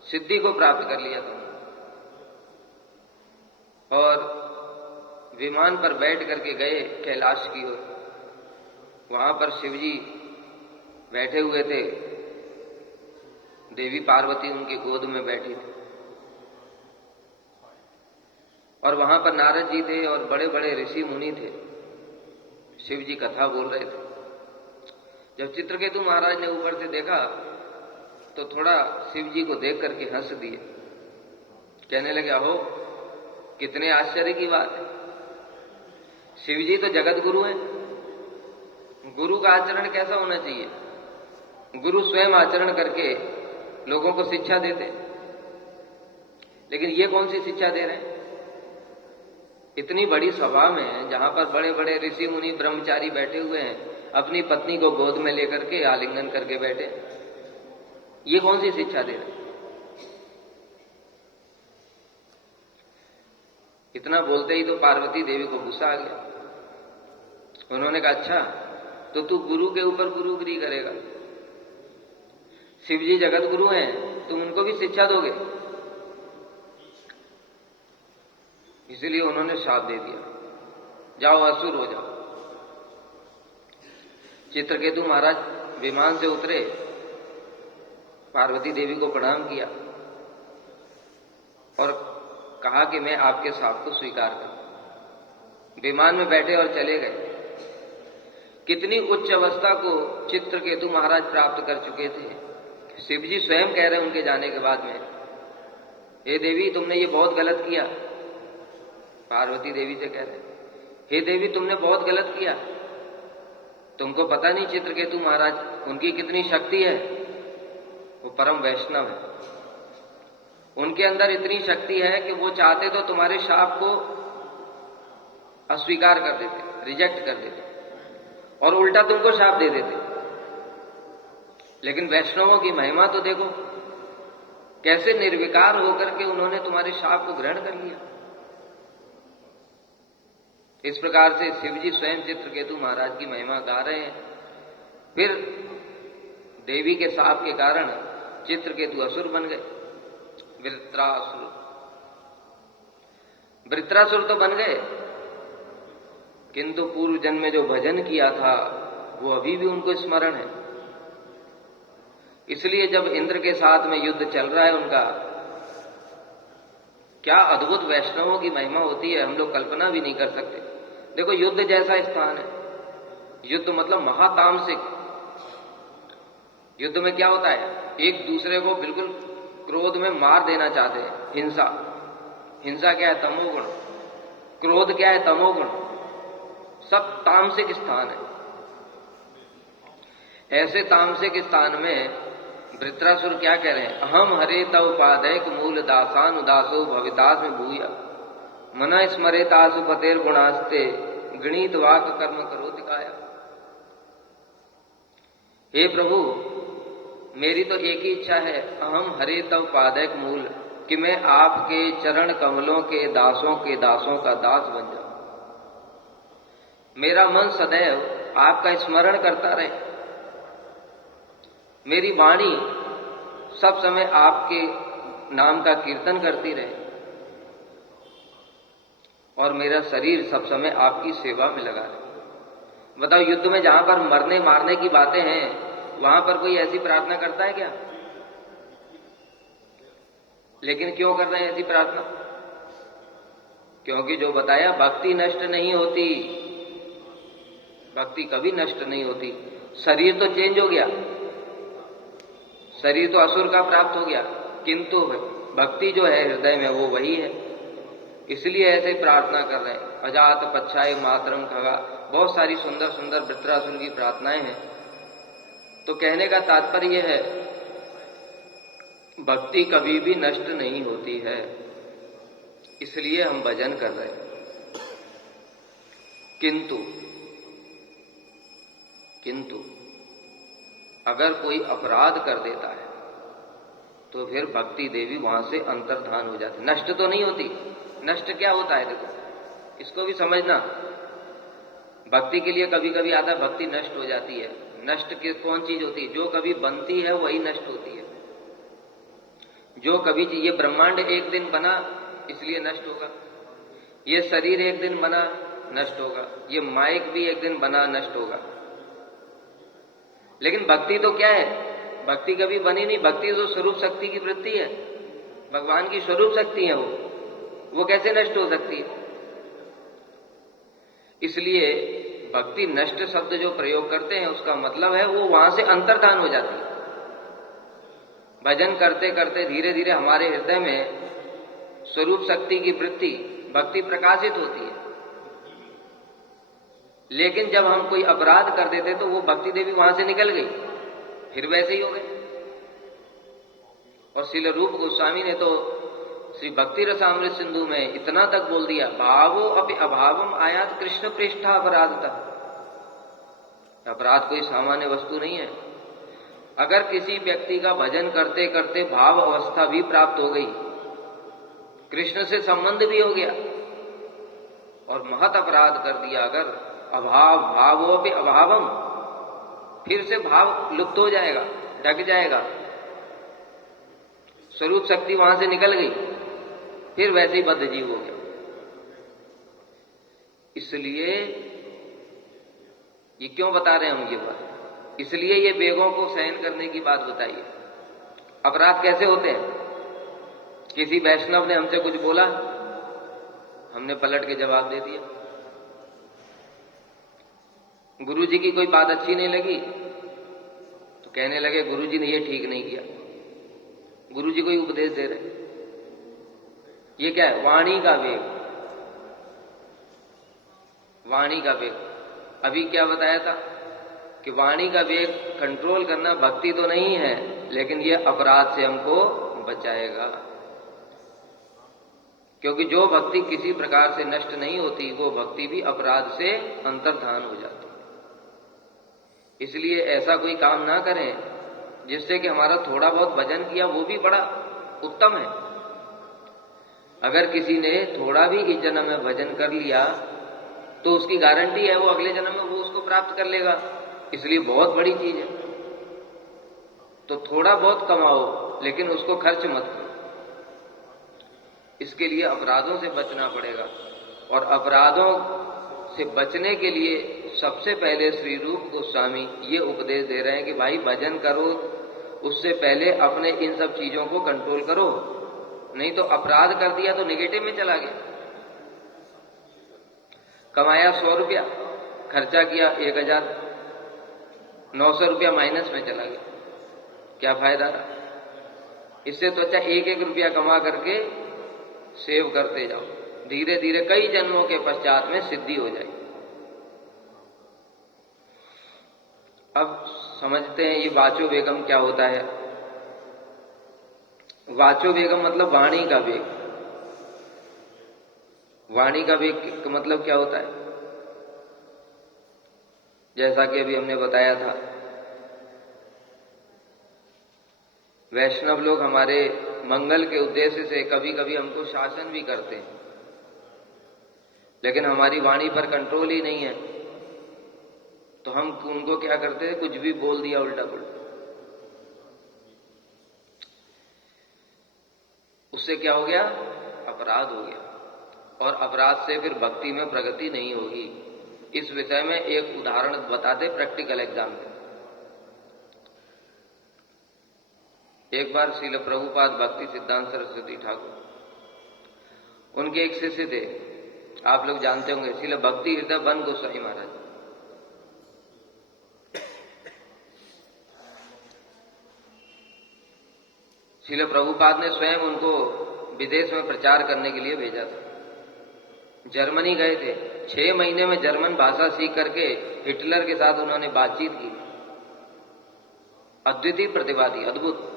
सिद्धि को प्राप्त कर लिया था। और विमान पर बैठ करके गए कैलाश की ओर। वहां पर शिवजी बैठे हुए थे, देवी पार्वती उनकी गोद में बैठी थी, और वहां पर नारद जी थे और बड़े बड़े ऋषि मुनि थे। शिव जी कथा बोल रहे थे। जब चित्रकेतु महाराज ने ऊपर से देखा तो थोड़ा शिव जी को देख करके हंस दिए। कहने लगे, अहो कितने आश्चर्य की बात है, शिव जी तो जगत गुरु हैं, गुरु का आचरण कैसा होना चाहिए? गुरु स्वयं आचरण करके लोगों को शिक्षा देते, लेकिन ये कौन सी शिक्षा दे रहे हैं? इतनी बड़ी सभा में जहां पर बड़े बड़े ऋषि मुनि ब्रह्मचारी बैठे हुए हैं, अपनी पत्नी को गोद में लेकर के आलिंगन करके बैठे, ये कौन सी शिक्षा दे रहे हैं? इतना बोलते ही तो पार्वती देवी को गुस्सा आ गया। उन्होंने कहा, अच्छा तो तू गुरु के ऊपर गुरुगिरी करेगा? शिव जी जगत गुरु हैं, तुम उनको भी शिक्षा दोगे? इसलिए उन्होंने शाप दे दिया, जाओ असुर हो जाओ। चित्रकेतु महाराज विमान से उतरे, पार्वती देवी को प्रणाम किया और कहा कि मैं आपके शाप को स्वीकार करता। विमान में बैठे और चले गए। कितनी उच्च अवस्था को चित्रकेतु महाराज प्राप्त कर चुके थे। शिव जी स्वयं कह रहे हैं उनके जाने के बाद में, हे देवी तुमने ये बहुत गलत किया। पार्वती देवी से कह रहे, हे देवी तुमने बहुत गलत किया, तुमको पता नहीं चित्रकेतु महाराज उनकी कितनी शक्ति है, वो परम वैष्णव है, उनके अंदर इतनी शक्ति है कि वो चाहते तो तुम्हारे शाप को अस्वीकार कर देते, रिजेक्ट कर देते और उल्टा तुमको शाप दे देते। लेकिन वैष्णवों की महिमा तो देखो, कैसे निर्विकार होकर के उन्होंने तुम्हारे शाप को ग्रहण कर लिया। इस प्रकार से शिवजी स्वयं चित्रकेतु महाराज की महिमा गा रहे हैं। फिर देवी के शाप के कारण चित्रकेतु असुर बन गए, वृत्रासुर तो बन गए, किंतु पूर्व जन्म में जो भजन किया था वो अभी भी उनको स्मरण है। इसलिए जब इंद्र के साथ में युद्ध चल रहा है उनका, क्या अद्भुत वैष्णवों की महिमा होती है, हम लोग कल्पना भी नहीं कर सकते। देखो युद्ध जैसा स्थान है, युद्ध मतलब महातामसिक। युद्ध में क्या होता है, एक दूसरे को बिल्कुल क्रोध में मार देना चाहते हैं। हिंसा, हिंसा क्या है, तमोगुण। क्रोध क्या है, तमोगुण। सब तामसिक स्थान है। ऐसे तामसिक स्थान में वृत्रासुर क्या कह रहे हैं, अहम हरे तव पादैक मूल दासान उदासो भवितास में भूया मना स्मरेतासु पतेर गुणास्ते गणित वाक कर्म करो दिखाया। हे प्रभु मेरी तो एक ही इच्छा है, अहम हरे तव पादैक मूल, कि मैं आपके चरण कमलों के दासों का दास बन जाऊं। मेरा मन सदैव आपका स्मरण करता रहे, मेरी वाणी सब समय आपके नाम का कीर्तन करती रहे और मेरा शरीर सब समय आपकी सेवा में लगा रहे। बताओ युद्ध में जहां पर मरने मारने की बातें हैं वहां पर कोई ऐसी प्रार्थना करता है क्या? लेकिन क्यों कर रहे हैं ऐसी प्रार्थना? क्योंकि जो बताया, भक्ति नष्ट नहीं होती, भक्ति कभी नष्ट नहीं होती। शरीर तो चेंज हो गया, शरीर तो असुर का प्राप्त हो गया, किंतु भक्ति जो है हृदय में वो वही है। इसलिए ऐसे प्रार्थना कर रहे हैं, अजात पच्छाए मातरम खगा। बहुत सारी सुंदर सुंदर वृत्रासुर की प्रार्थनाएं हैं। तो कहने का तात्पर्य है, भक्ति कभी भी नष्ट नहीं होती है, इसलिए हम भजन कर रहे हैं। किंतु अगर कोई अपराध कर देता है तो फिर भक्ति देवी वहां से अंतर्धान हो जाती, नष्ट तो नहीं होती। नष्ट क्या होता है, देखो इसको भी समझना। भक्ति के लिए कभी कभी आता है भक्ति नष्ट हो जाती है। नष्ट की कौन चीज होती है? जो कभी बनती है वही नष्ट होती है। जो कभी ये ब्रह्मांड एक दिन बना इसलिए नष्ट होगा, ये शरीर एक दिन बना नष्ट होगा, ये माइक भी एक दिन बना नष्ट होगा। लेकिन भक्ति तो क्या है, भक्ति कभी बनी नहीं। भक्ति तो स्वरूप शक्ति की वृत्ति है, भगवान की स्वरूप शक्ति है वो कैसे नष्ट हो सकती है? इसलिए भक्ति नष्ट शब्द जो प्रयोग करते हैं उसका मतलब है वो वहां से अंतर्धान हो जाती है। भजन करते करते धीरे धीरे हमारे हृदय में स्वरूप शक्ति की वृत्ति भक्ति प्रकाशित होती है। लेकिन जब हम कोई अपराध कर देते तो वो भक्ति देवी वहां से निकल गई, फिर वैसे ही हो गए। और श्रील रूप गोस्वामी ने तो श्री भक्ति रसामृत सिंधु में इतना तक बोल दिया, भावो अपि अभावम आयात कृष्ण पृष्ठा अपराधता। अपराध कोई सामान्य वस्तु नहीं है। अगर किसी व्यक्ति का भजन करते करते भाव अवस्था भी प्राप्त हो गई, कृष्ण से संबंध भी हो गया और महत अपराध कर दिया, अगर अभाव भावो भी अभावम, फिर से भाव लुप्त हो जाएगा, ढक जाएगा, स्वरूप शक्ति वहां से निकल गई, फिर वैसे ही बद्ध जीव हो गया। इसलिए ये क्यों बता रहे हैं हम ये बात? इसलिए ये वेगों को सहन करने की बात बताइए। अपराध कैसे होते हैं? किसी वैष्णव ने हमसे कुछ बोला, हमने पलट के जवाब दे दिया। गुरु जी की कोई बात अच्छी नहीं लगी तो कहने लगे गुरु जी ने ये ठीक नहीं किया। गुरु जी कोई उपदेश दे रहे, ये क्या है? वाणी का वेग। वाणी का वेग। अभी क्या बताया था कि वाणी का वेग कंट्रोल करना भक्ति तो नहीं है, लेकिन ये अपराध से हमको बचाएगा। क्योंकि जो भक्ति किसी प्रकार से नष्ट नहीं होती, वो भक्ति भी अपराध से अंतर्धान हो जाती। इसलिए ऐसा कोई काम ना करें जिससे कि हमारा थोड़ा बहुत भजन किया वो भी बड़ा उत्तम है। अगर किसी ने थोड़ा भी इस जन्म में भजन कर लिया तो उसकी गारंटी है वो अगले जन्म में वो उसको प्राप्त कर लेगा, इसलिए बहुत बड़ी चीज है। तो थोड़ा बहुत कमाओ लेकिन उसको खर्च मत करो। इसके लिए अपराधों से बचना पड़ेगा, और अपराधों से बचने के लिए सबसे पहले श्री रूप गोस्वामी ये उपदेश दे रहे हैं कि भाई भजन करो, उससे पहले अपने इन सब चीजों को कंट्रोल करो, नहीं तो अपराध कर दिया तो नेगेटिव में चला गया। कमाया 100 रुपया, खर्चा किया 1000, 900 रुपया माइनस में चला गया, क्या फायदा? इससे तो अच्छा एक एक रुपया कमा करके सेव करते जाओ, धीरे धीरे कई जन्मों के पश्चात में सिद्धि हो जाएगी। अब समझते हैं ये वाचो वेगम क्या होता है। वाचो वेगम मतलब वाणी का वेग। वाणी का वेग का मतलब क्या होता है? जैसा कि अभी हमने बताया था, वैष्णव लोग हमारे मंगल के उद्देश्य से कभी कभी हमको शासन भी करते हैं, लेकिन हमारी वाणी पर कंट्रोल ही नहीं है, तो हम उनको क्या करते हैं, कुछ भी बोल दिया उल्टा पुल्टा। उससे क्या हो गया? अपराध हो गया, और अपराध से फिर भक्ति में प्रगति नहीं होगी। इस विषय में एक उदाहरण बताते प्रैक्टिकल एग्जाम्पल। एक बार श्रील प्रभुपाद भक्ति सिद्धांत सरस्वती ठाकुर, उनके एक शिष्य थे, आप लोग जानते होंगे, श्रील भक्ति हृदय बन गोस्वामी महाराज। श्रील प्रभुपाद ने स्वयं उनको विदेश में प्रचार करने के लिए भेजा था। जर्मनी गए थे, 6 महीने में जर्मन भाषा सीख करके हिटलर के साथ उन्होंने बातचीत की। अद्वितीय प्रतिवादी, अद्भुत,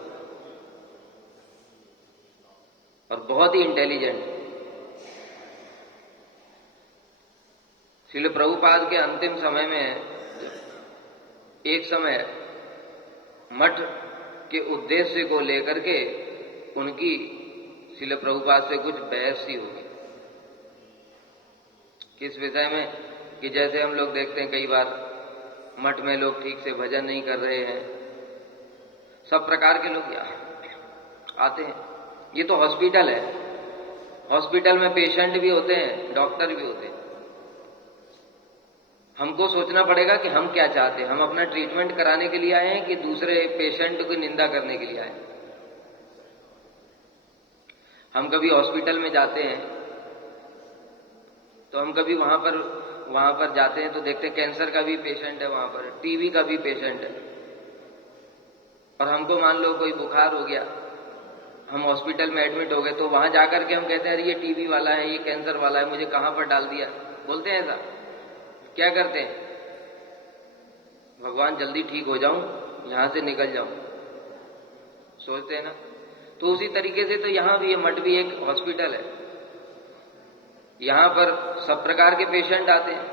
और बहुत ही इंटेलिजेंट। श्रील प्रभुपाद के अंतिम समय में एक समय मठ के उद्देश्य को लेकर के उनकी श्रील प्रभुपाद से कुछ बहस सी होगी। किस विषय में? कि जैसे हम लोग देखते हैं कई बार मठ में लोग ठीक से भजन नहीं कर रहे हैं, सब प्रकार के लोग आते हैं। ये तो हॉस्पिटल है, हॉस्पिटल में पेशेंट भी होते हैं, डॉक्टर भी होते हैं। हमको सोचना पड़ेगा कि हम क्या चाहते हैं, हम अपना ट्रीटमेंट कराने के लिए आए हैं कि दूसरे पेशेंट की निंदा करने के लिए आए हैं। हम कभी हॉस्पिटल में जाते हैं तो हम कभी वहां पर जाते हैं तो देखते हैं कैंसर का भी पेशेंट है, वहां पर टीबी का भी पेशेंट है, और हमको मान लो कोई बुखार हो गया, हम हॉस्पिटल में एडमिट हो गए, तो वहां जाकर के हम कहते हैं अरे ये टीबी वाला है, ये कैंसर वाला है, मुझे कहां पर डाल दिया, बोलते हैं ऐसा? क्या करते हैं? भगवान जल्दी ठीक हो जाऊं, यहां से निकल जाऊं, सोचते हैं ना। तो उसी तरीके से तो यहां भी, मठ भी एक हॉस्पिटल है। यहां पर सब प्रकार के पेशेंट आते हैं,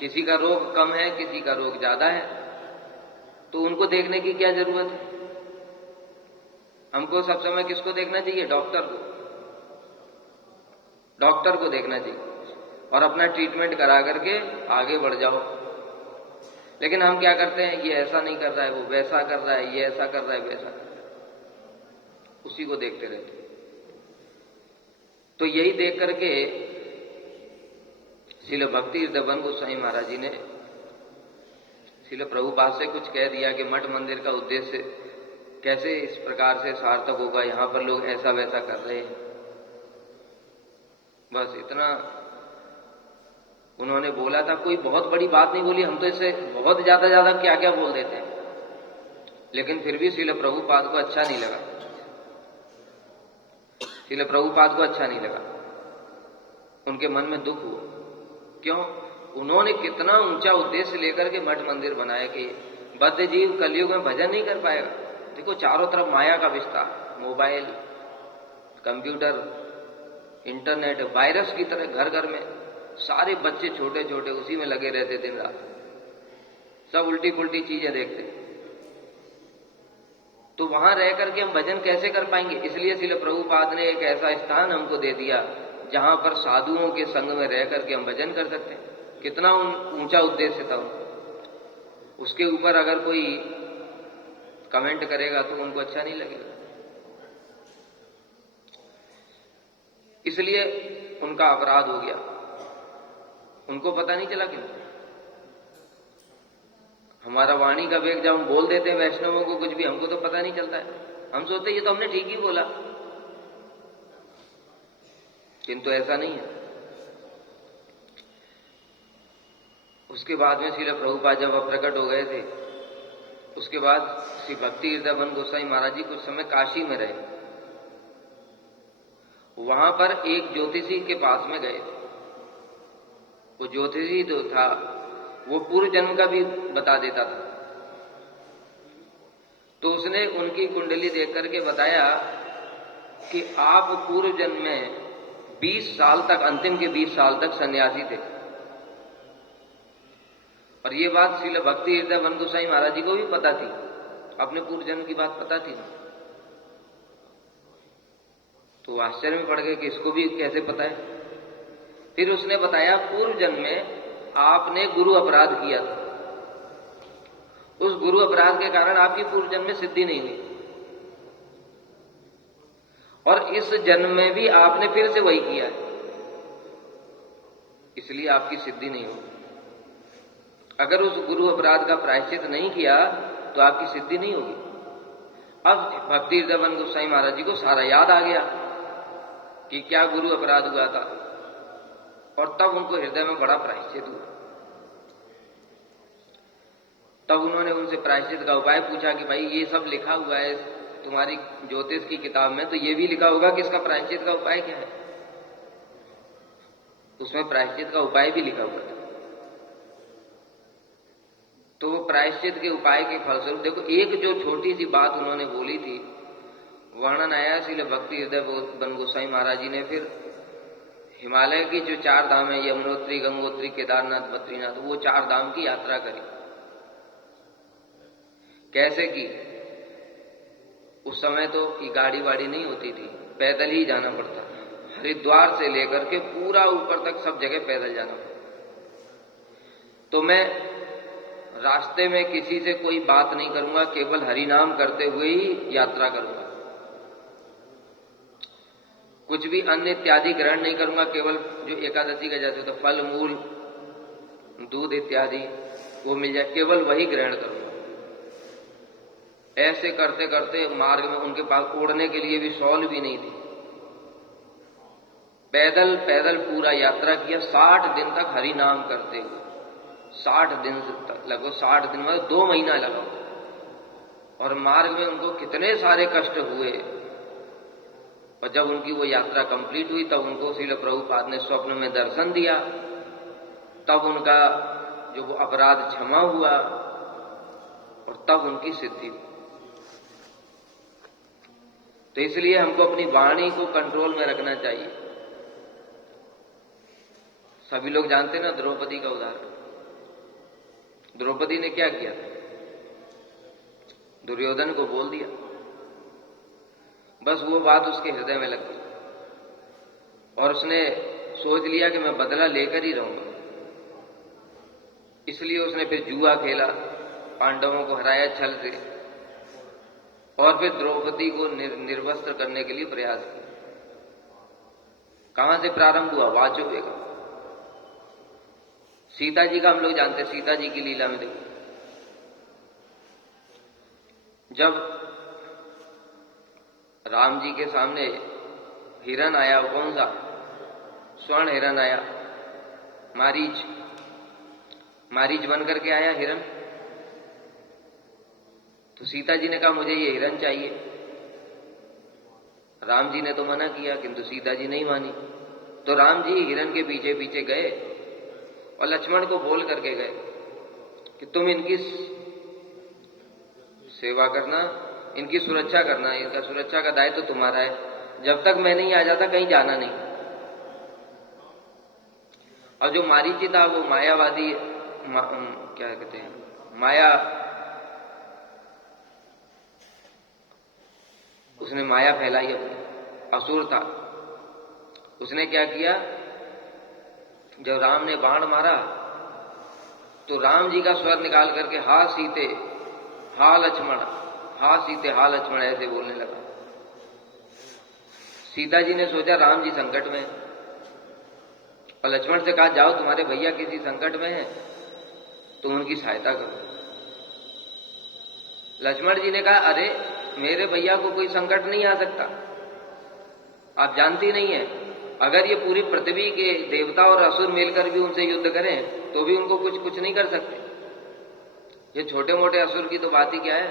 किसी का रोग कम है, किसी का रोग ज्यादा है, तो उनको देखने की क्या जरूरत है? हमको सब समय किसको देखना चाहिए? डॉक्टर को। डॉक्टर को देखना चाहिए और अपना ट्रीटमेंट करा करके आगे बढ़ जाओ। लेकिन हम क्या करते हैं? ये ऐसा नहीं कर रहा है, वो वैसा कर रहा है, ये ऐसा कर रहा है, वैसा कर रहा है, उसी को देखते रहते। तो यही देख करके श्रील भक्ति हृदय गोस्वामी महाराज जी ने श्रील प्रभुपाद से कुछ कह दिया कि मठ मंदिर का उद्देश्य कैसे इस प्रकार से सार्थक होगा, यहां पर लोग ऐसा वैसा कर रहे हैं। बस इतना उन्होंने बोला था, कोई बहुत बड़ी बात नहीं बोली। हम तो इससे बहुत ज्यादा क्या क्या बोल देते हैं, लेकिन फिर भी श्रील प्रभुपाद को अच्छा नहीं लगा। श्रील प्रभुपाद को अच्छा नहीं लगा, उनके मन में दुख हुआ। क्यों? उन्होंने कितना ऊंचा उद्देश्य लेकर के मठ मंदिर बनाया कि बद्ध जीव कलयुग में भजन नहीं कर पाएगा। देखो चारों तरफ माया का विस्तार, मोबाइल, कंप्यूटर, इंटरनेट वायरस की तरह घर घर में, सारे बच्चे छोटे छोटे उसी में लगे रहते दिन रात, सब उल्टी पुल्टी चीजें देखते। तो वहां रह करके हम भजन कैसे कर पाएंगे? इसलिए श्रील प्रभुपाद ने एक ऐसा स्थान हमको दे दिया जहां पर साधुओं के संग में रह करके हम भजन कर सकते हैं। कितना ऊंचा उद्देश्य था उनका। उसके ऊपर अगर कोई कमेंट करेगा तो उनको अच्छा नहीं लगेगा, इसलिए उनका अपराध हो गया। उनको पता नहीं चला क्यों। हमारा वाणी का वेग जब हम बोल देते हैं वैष्णवों को कुछ भी, हमको तो पता नहीं चलता है। हम सोचते ये तो हमने ठीक ही बोला, किंतु ऐसा नहीं है। उसके बाद में श्रील प्रभुपाद जब प्रकट हो गए थे, उसके बाद श्री भक्ति हृदय गोस्वामी महाराज जी कुछ समय काशी में रहे। वहां पर एक ज्योतिषी के पास में गए थे। वो ज्योतिषी जो था वो पूर्व जन्म का भी बता देता था। तो उसने उनकी कुंडली देख करके बताया कि आप पूर्व जन्म में 20 साल तक, अंतिम के 20 साल तक सन्यासी थे। और ये बात श्रील भक्ति हृदय गोस्वामी महाराज जी को भी पता थी, अपने पूर्व जन्म की बात पता थी। तो आश्चर्य में पड़ गए कि इसको भी कैसे पता है। फिर उसने बताया पूर्व जन्म में आपने गुरु अपराध किया था, उस गुरु अपराध के कारण आपकी पूर्व जन्म में सिद्धि नहीं हुई, और इस जन्म में भी आपने फिर से वही किया है, इसलिए आपकी सिद्धि नहीं हुई। अगर उस गुरु अपराध का प्रायश्चित नहीं किया तो आपकी सिद्धि नहीं होगी। अब भक्ति हृदय गोस्वामी महाराज जी को सारा याद आ गया कि क्या गुरु अपराध हुआ था, और तब उनको हृदय में बड़ा प्रायश्चित हुआ। तब उन्होंने उनसे प्रायश्चित का उपाय पूछा कि भाई ये सब लिखा हुआ है तुम्हारी ज्योतिष की किताब में, तो ये भी लिखा होगा कि इसका प्रायश्चित का उपाय क्या है। उसमें प्रायश्चित का उपाय भी लिखा हुआ था। तो वो प्रायश्चित के उपाय के फलस्वरूप देखो, एक जो छोटी सी बात उन्होंने बोली थी, वर्णन आया श्रील भक्ति हृदय गोस्वामी महाराज जी ने फिर हिमालय की जो 4 धाम है, यमुनोत्री, गंगोत्री, केदारनाथ, बद्रीनाथ, वो 4 धाम की यात्रा करी। कैसे की? उस समय तो की गाड़ी वाड़ी नहीं होती थी, पैदल ही जाना पड़ता। हरिद्वार से लेकर के पूरा ऊपर तक सब जगह पैदल जाना पड़ता। तो मैं रास्ते में किसी से कोई बात नहीं करूंगा, केवल हरि नाम करते हुए ही यात्रा करूंगा। कुछ भी अन्न इत्यादि ग्रहण नहीं करूंगा, केवल जो एकादशी का जैसे तो फल मूल दूध इत्यादि वो मिल जाए, केवल वही ग्रहण करूंगा। ऐसे करते करते मार्ग में उनके पास ओढ़ने के लिए भी शॉल भी नहीं थी। पैदल पैदल पूरा यात्रा किया, 60 दिन तक हरि नाम करते हुए, 60 दिन तक, लगभग 60 दिन में 2 महीना लगा। और मार्ग में उनको कितने सारे कष्ट हुए। और जब उनकी वो यात्रा कंप्लीट हुई तब उनको श्रील प्रभुपाद ने स्वप्न में दर्शन दिया तब उनका जो वो अपराध क्षमा हुआ और तब उनकी सिद्धि हुई। तो इसलिए हमको अपनी वाणी को कंट्रोल में रखना चाहिए। सभी लोग जानते हैं ना द्रौपदी का उदाहरण। द्रौपदी ने क्या किया? दुर्योधन को बोल दिया, बस वो बात उसके हृदय में लग गई और उसने सोच लिया कि मैं बदला लेकर ही रहूंगा। इसलिए उसने फिर जुआ खेला, पांडवों को हराया छल से, और फिर द्रौपदी को निर्वस्त्र करने के लिए प्रयास किया। कहां से प्रारंभ हुआ? वाचोवेगम। सीता जी का हम लोग जानते हैं, सीता जी की लीला में देखो, जब राम जी के सामने हिरण आया, कौन सा? स्वर्ण हिरण आया, मारीच। मारीच बन करके आया हिरण। तो सीता जी ने कहा मुझे ये हिरण चाहिए। राम जी ने तो मना किया, किंतु सीता जी नहीं मानी। तो राम जी हिरण के पीछे पीछे गए और लक्ष्मण को बोल करके गए कि तुम इनकी सेवा करना, इनकी सुरक्षा करना, इनका सुरक्षा का दायित्व तो तुम्हारा है। जब तक मैं नहीं आ जाता कहीं जाना नहीं। और जो मारीची था वो मायावादी, क्या कहते हैं, माया, उसने माया फैलाई अपनी, असुर था। उसने क्या किया? जब राम ने बाण मारा तो राम जी का स्वर निकाल करके हा सीते हा लक्ष्मण, हा सीते हा लक्ष्मण ऐसे बोलने लगा। सीता जी ने सोचा राम जी संकट में, और लक्ष्मण से कहा जाओ तुम्हारे भैया किसी संकट में है, तुम उनकी सहायता करो। लक्ष्मण जी ने कहा अरे मेरे भैया को कोई संकट नहीं आ सकता, आप जानती नहीं है, अगर ये पूरी पृथ्वी के देवता और असुर मिलकर भी उनसे युद्ध करें तो भी उनको कुछ नहीं कर सकते। ये छोटे मोटे असुर की तो बात ही क्या है,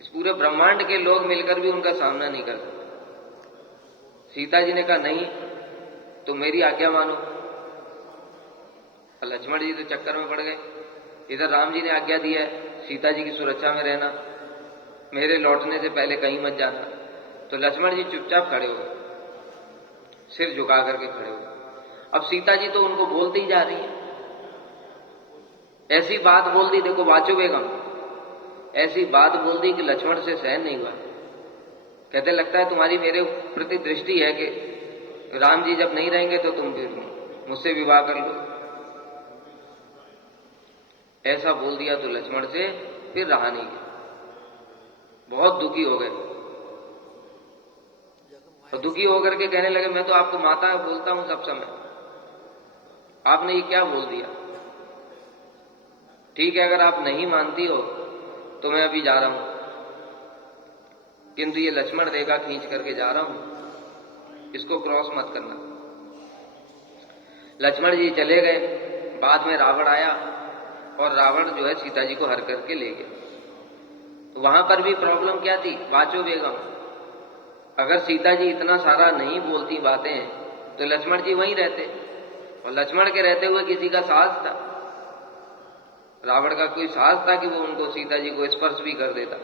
इस पूरे ब्रह्मांड के लोग मिलकर भी उनका सामना नहीं कर सकते। सीता जी ने कहा नहीं, तो मेरी आज्ञा मानो। और लक्ष्मण जी तो चक्कर में पड़ गए। इधर राम जी ने आज्ञा दिया है सीता जी की सुरक्षा में रहना, मेरे लौटने से पहले कहीं मत जाना। तो लक्ष्मण जी चुपचाप खड़े हो गए, सिर झुका करके खड़े हो गए। अब सीता जी तो उनको बोलती ही जा रही है, ऐसी बात बोल दी, देखो वाचोवेगम, ऐसी बात बोल दी कि लक्ष्मण से सहन नहीं हुआ। कहते लगता है तुम्हारी मेरे प्रति दृष्टि है कि राम जी जब नहीं रहेंगे तो तुम फिर मुझसे विवाह कर लो। ऐसा बोल दिया तो लक्ष्मण से फिर रहा नहीं गया, बहुत दुखी हो गए। और दुखी होकर के कहने लगे मैं तो आपको माता बोलता हूं सब समय, आपने ये क्या बोल दिया? ठीक है अगर आप नहीं मानती हो तो मैं अभी जा रहा हूं, किंतु ये लक्ष्मण रेखा खींच करके जा रहा हूं, इसको क्रॉस मत करना। लक्ष्मण जी चले गए। बाद में रावण आया और रावण जो है सीता जी को हर करके ले गया। तो वहां पर भी प्रॉब्लम क्या थी? वाचोवेगम। अगर सीता जी इतना सारा नहीं बोलती बातें तो लक्ष्मण जी वहीं रहते, और लक्ष्मण के रहते हुए किसी का साहस था, रावण का कोई साहस था कि वो उनको सीता जी को स्पर्श भी कर देता।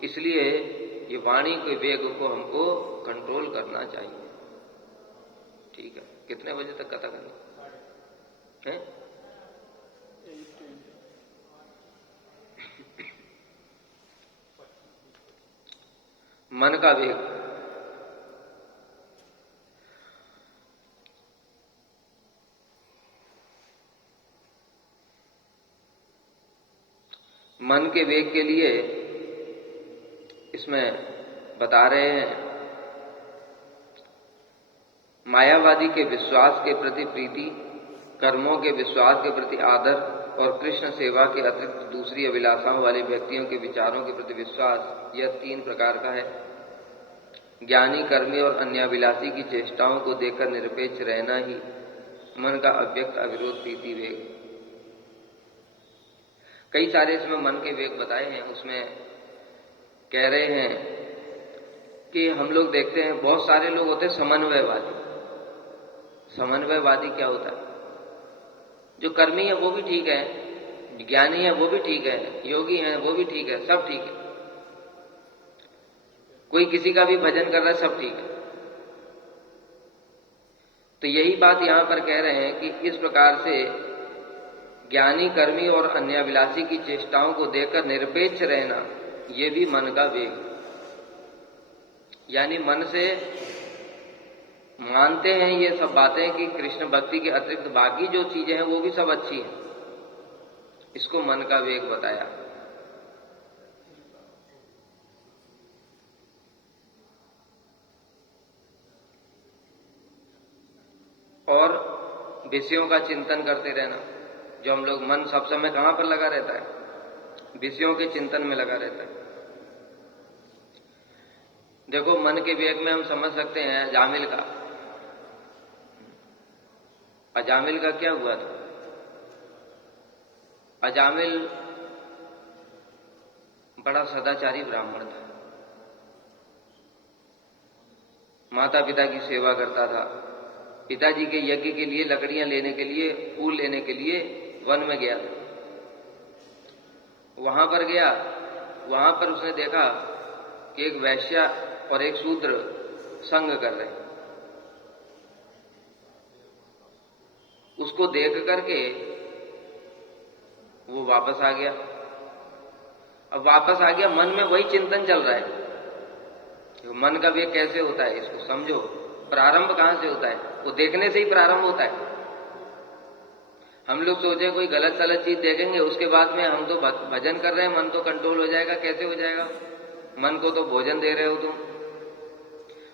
इसलिए ये वाणी के वेग को हमको कंट्रोल करना चाहिए। ठीक है, कितने बजे तक कथा करनी है? मन का वेग। मन के वेग के लिए इसमें बता रहे हैं मायावादी के विश्वास के प्रति प्रीति, कर्मों के विश्वास के प्रति आदर और कृष्ण सेवा के अतिरिक्त दूसरी अभिलाषाओं वाले व्यक्तियों के विचारों के प्रति विश्वास, यह 3 प्रकार का है। ज्ञानी, कर्मी और अन्याभिलाषी की चेष्टाओं को देखकर निरपेक्ष रहना ही मन का अव्यक्त अविरोध प्रीति वेग। कई सारे इसमें मन के वेग बताए हैं। उसमें कह रहे हैं कि हम लोग देखते हैं बहुत सारे लोग होते हैं समन्वयवादी। समन्वयवादी क्या होता है? जो कर्मी है वो भी ठीक है, ज्ञानी है वो भी ठीक है, योगी है वो भी ठीक है, सब ठीक है, कोई किसी का भी भजन कर रहा है, सब ठीक है। तो यही बात यहां पर कह रहे हैं कि इस प्रकार से ज्ञानी, कर्मी और अन्याभिलाषी की चेष्टाओं को देखकर निरपेक्ष रहना, यह भी मन का वेग, यानी मन से मानते हैं ये सब बातें कि कृष्ण भक्ति के अतिरिक्त बाकी जो चीजें हैं वो भी सब अच्छी हैं, इसको मन का वेग बताया। और विषयों का चिंतन करते रहना, जो हम लोग, मन सब समय कहां पर लगा रहता है? विषयों के चिंतन में लगा रहता है। देखो, मन के वेग में हम समझ सकते हैं अजामिल का। अजामिल का क्या हुआ था? अजामिल बड़ा सदाचारी ब्राह्मण था, माता पिता की सेवा करता था, पिताजी के यज्ञ के लिए लकड़ियां लेने के लिए, फूल लेने के लिए वन में गया था। वहां पर गया, वहां पर उसने देखा कि एक वैश्या और एक शूद्र संग कर रहे हैं। उसको देख करके वो वापस आ गया। अब वापस आ गया, मन में वही चिंतन चल रहा है। मन का वेग कैसे होता है इसको समझो। प्रारंभ कहां से होता है? वो देखने से ही प्रारंभ होता है। हम लोग सोचे कोई गलत सलत चीज देखेंगे, उसके बाद में हम तो भजन कर रहे हैं, मन तो कंट्रोल हो जाएगा। कैसे हो जाएगा? मन को तो भोजन दे रहे हो तुम।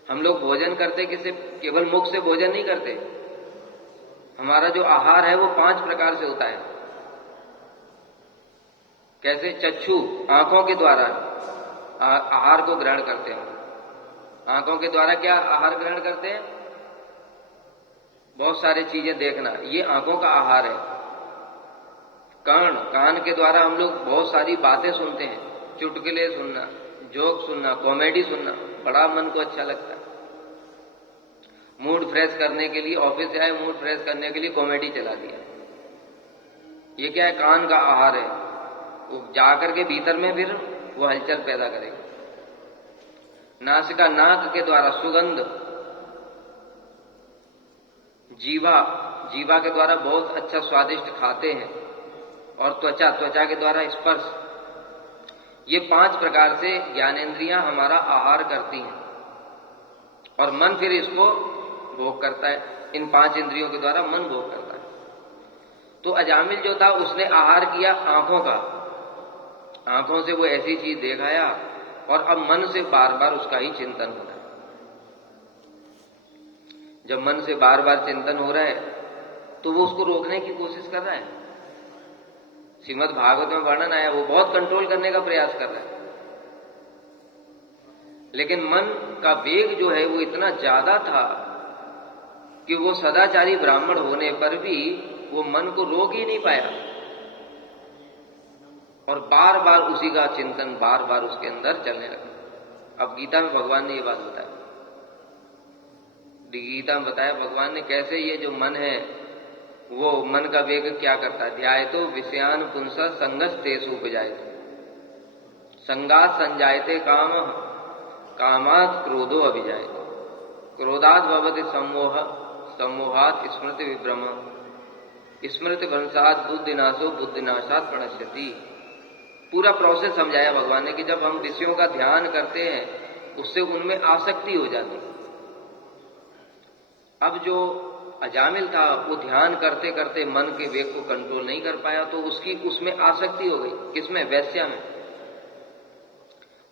हम लोग भोजन करते किसे? केवल मुख से भोजन नहीं करते। हमारा जो आहार है वो 5 प्रकार से होता है। कैसे? चक्षु, आंखों के द्वारा आहार को ग्रहण करते हैं। आंखों के द्वारा क्या आहार ग्रहण करते हैं? बहुत सारी चीजें देखना, ये आंखों का आहार है। कान, कान के द्वारा हम लोग बहुत सारी बातें सुनते हैं, चुटकुले सुनना, जोक सुनना, कॉमेडी सुनना, बड़ा मन को अच्छा लगता है। मूड फ्रेश करने के लिए, ऑफिस से आए, मूड फ्रेश करने के लिए कॉमेडी चला दिया। ये क्या है? कान का आहार है। वो जाकर के भीतर में फिर वो हलचल पैदा करेगा। नासिका, नाक के द्वारा सुगंध। जीवा, जीवा के द्वारा बहुत अच्छा स्वादिष्ट खाते हैं। और त्वचा, त्वचा के द्वारा स्पर्श। ये 5 प्रकार से ज्ञानेंद्रियां हमारा आहार करती हैं और मन फिर इसको भोग करता है। इन 5 इंद्रियों के द्वारा मन भोग करता है। तो अजामिल जो था उसने आहार किया आंखों का। आंखों से वो ऐसी चीज देखाया और अब मन से बार बार उसका ही चिंतन हो रहा है। जब मन से बार बार चिंतन हो रहा है तो वो उसको रोकने की कोशिश कर रहा है। श्रीमद् भागवत में वर्णन आया, वो बहुत कंट्रोल करने का प्रयास कर रहा है, लेकिन मन का वेग जो है वो इतना ज्यादा था कि वो सदाचारी ब्राह्मण होने पर भी वो मन को रोक ही नहीं पाया और बार बार उसी का चिंतन बार बार उसके अंदर चलने लगा। अब गीता में भगवान ने ये बात बताया, गीता में बताया भगवान ने कैसे ये जो मन है वो मन का वेग क्या करता है। ध्यायतो विषयान पुंसा संगस्तेषु उपजायते, संगात संजायते काम, कामात् क्रोधो अभिजायते, क्रोधात् भवति सम्मोह, सम्मोहात् स्मृति विभ्रम, स्मृति भ्रंशात् बुद्धिनाशो, बुद्धिनाशात् प्रणश्यति। पूरा प्रोसेस समझाया भगवान ने कि जब हम विषयों का ध्यान करते हैं उससे उनमें आसक्ति हो जाती। अब जो अजामिल था वो ध्यान करते करते मन के वेग को कंट्रोल नहीं कर पाया तो उसकी उसमें आसक्ति हो गई। किसमें? वैश्या में।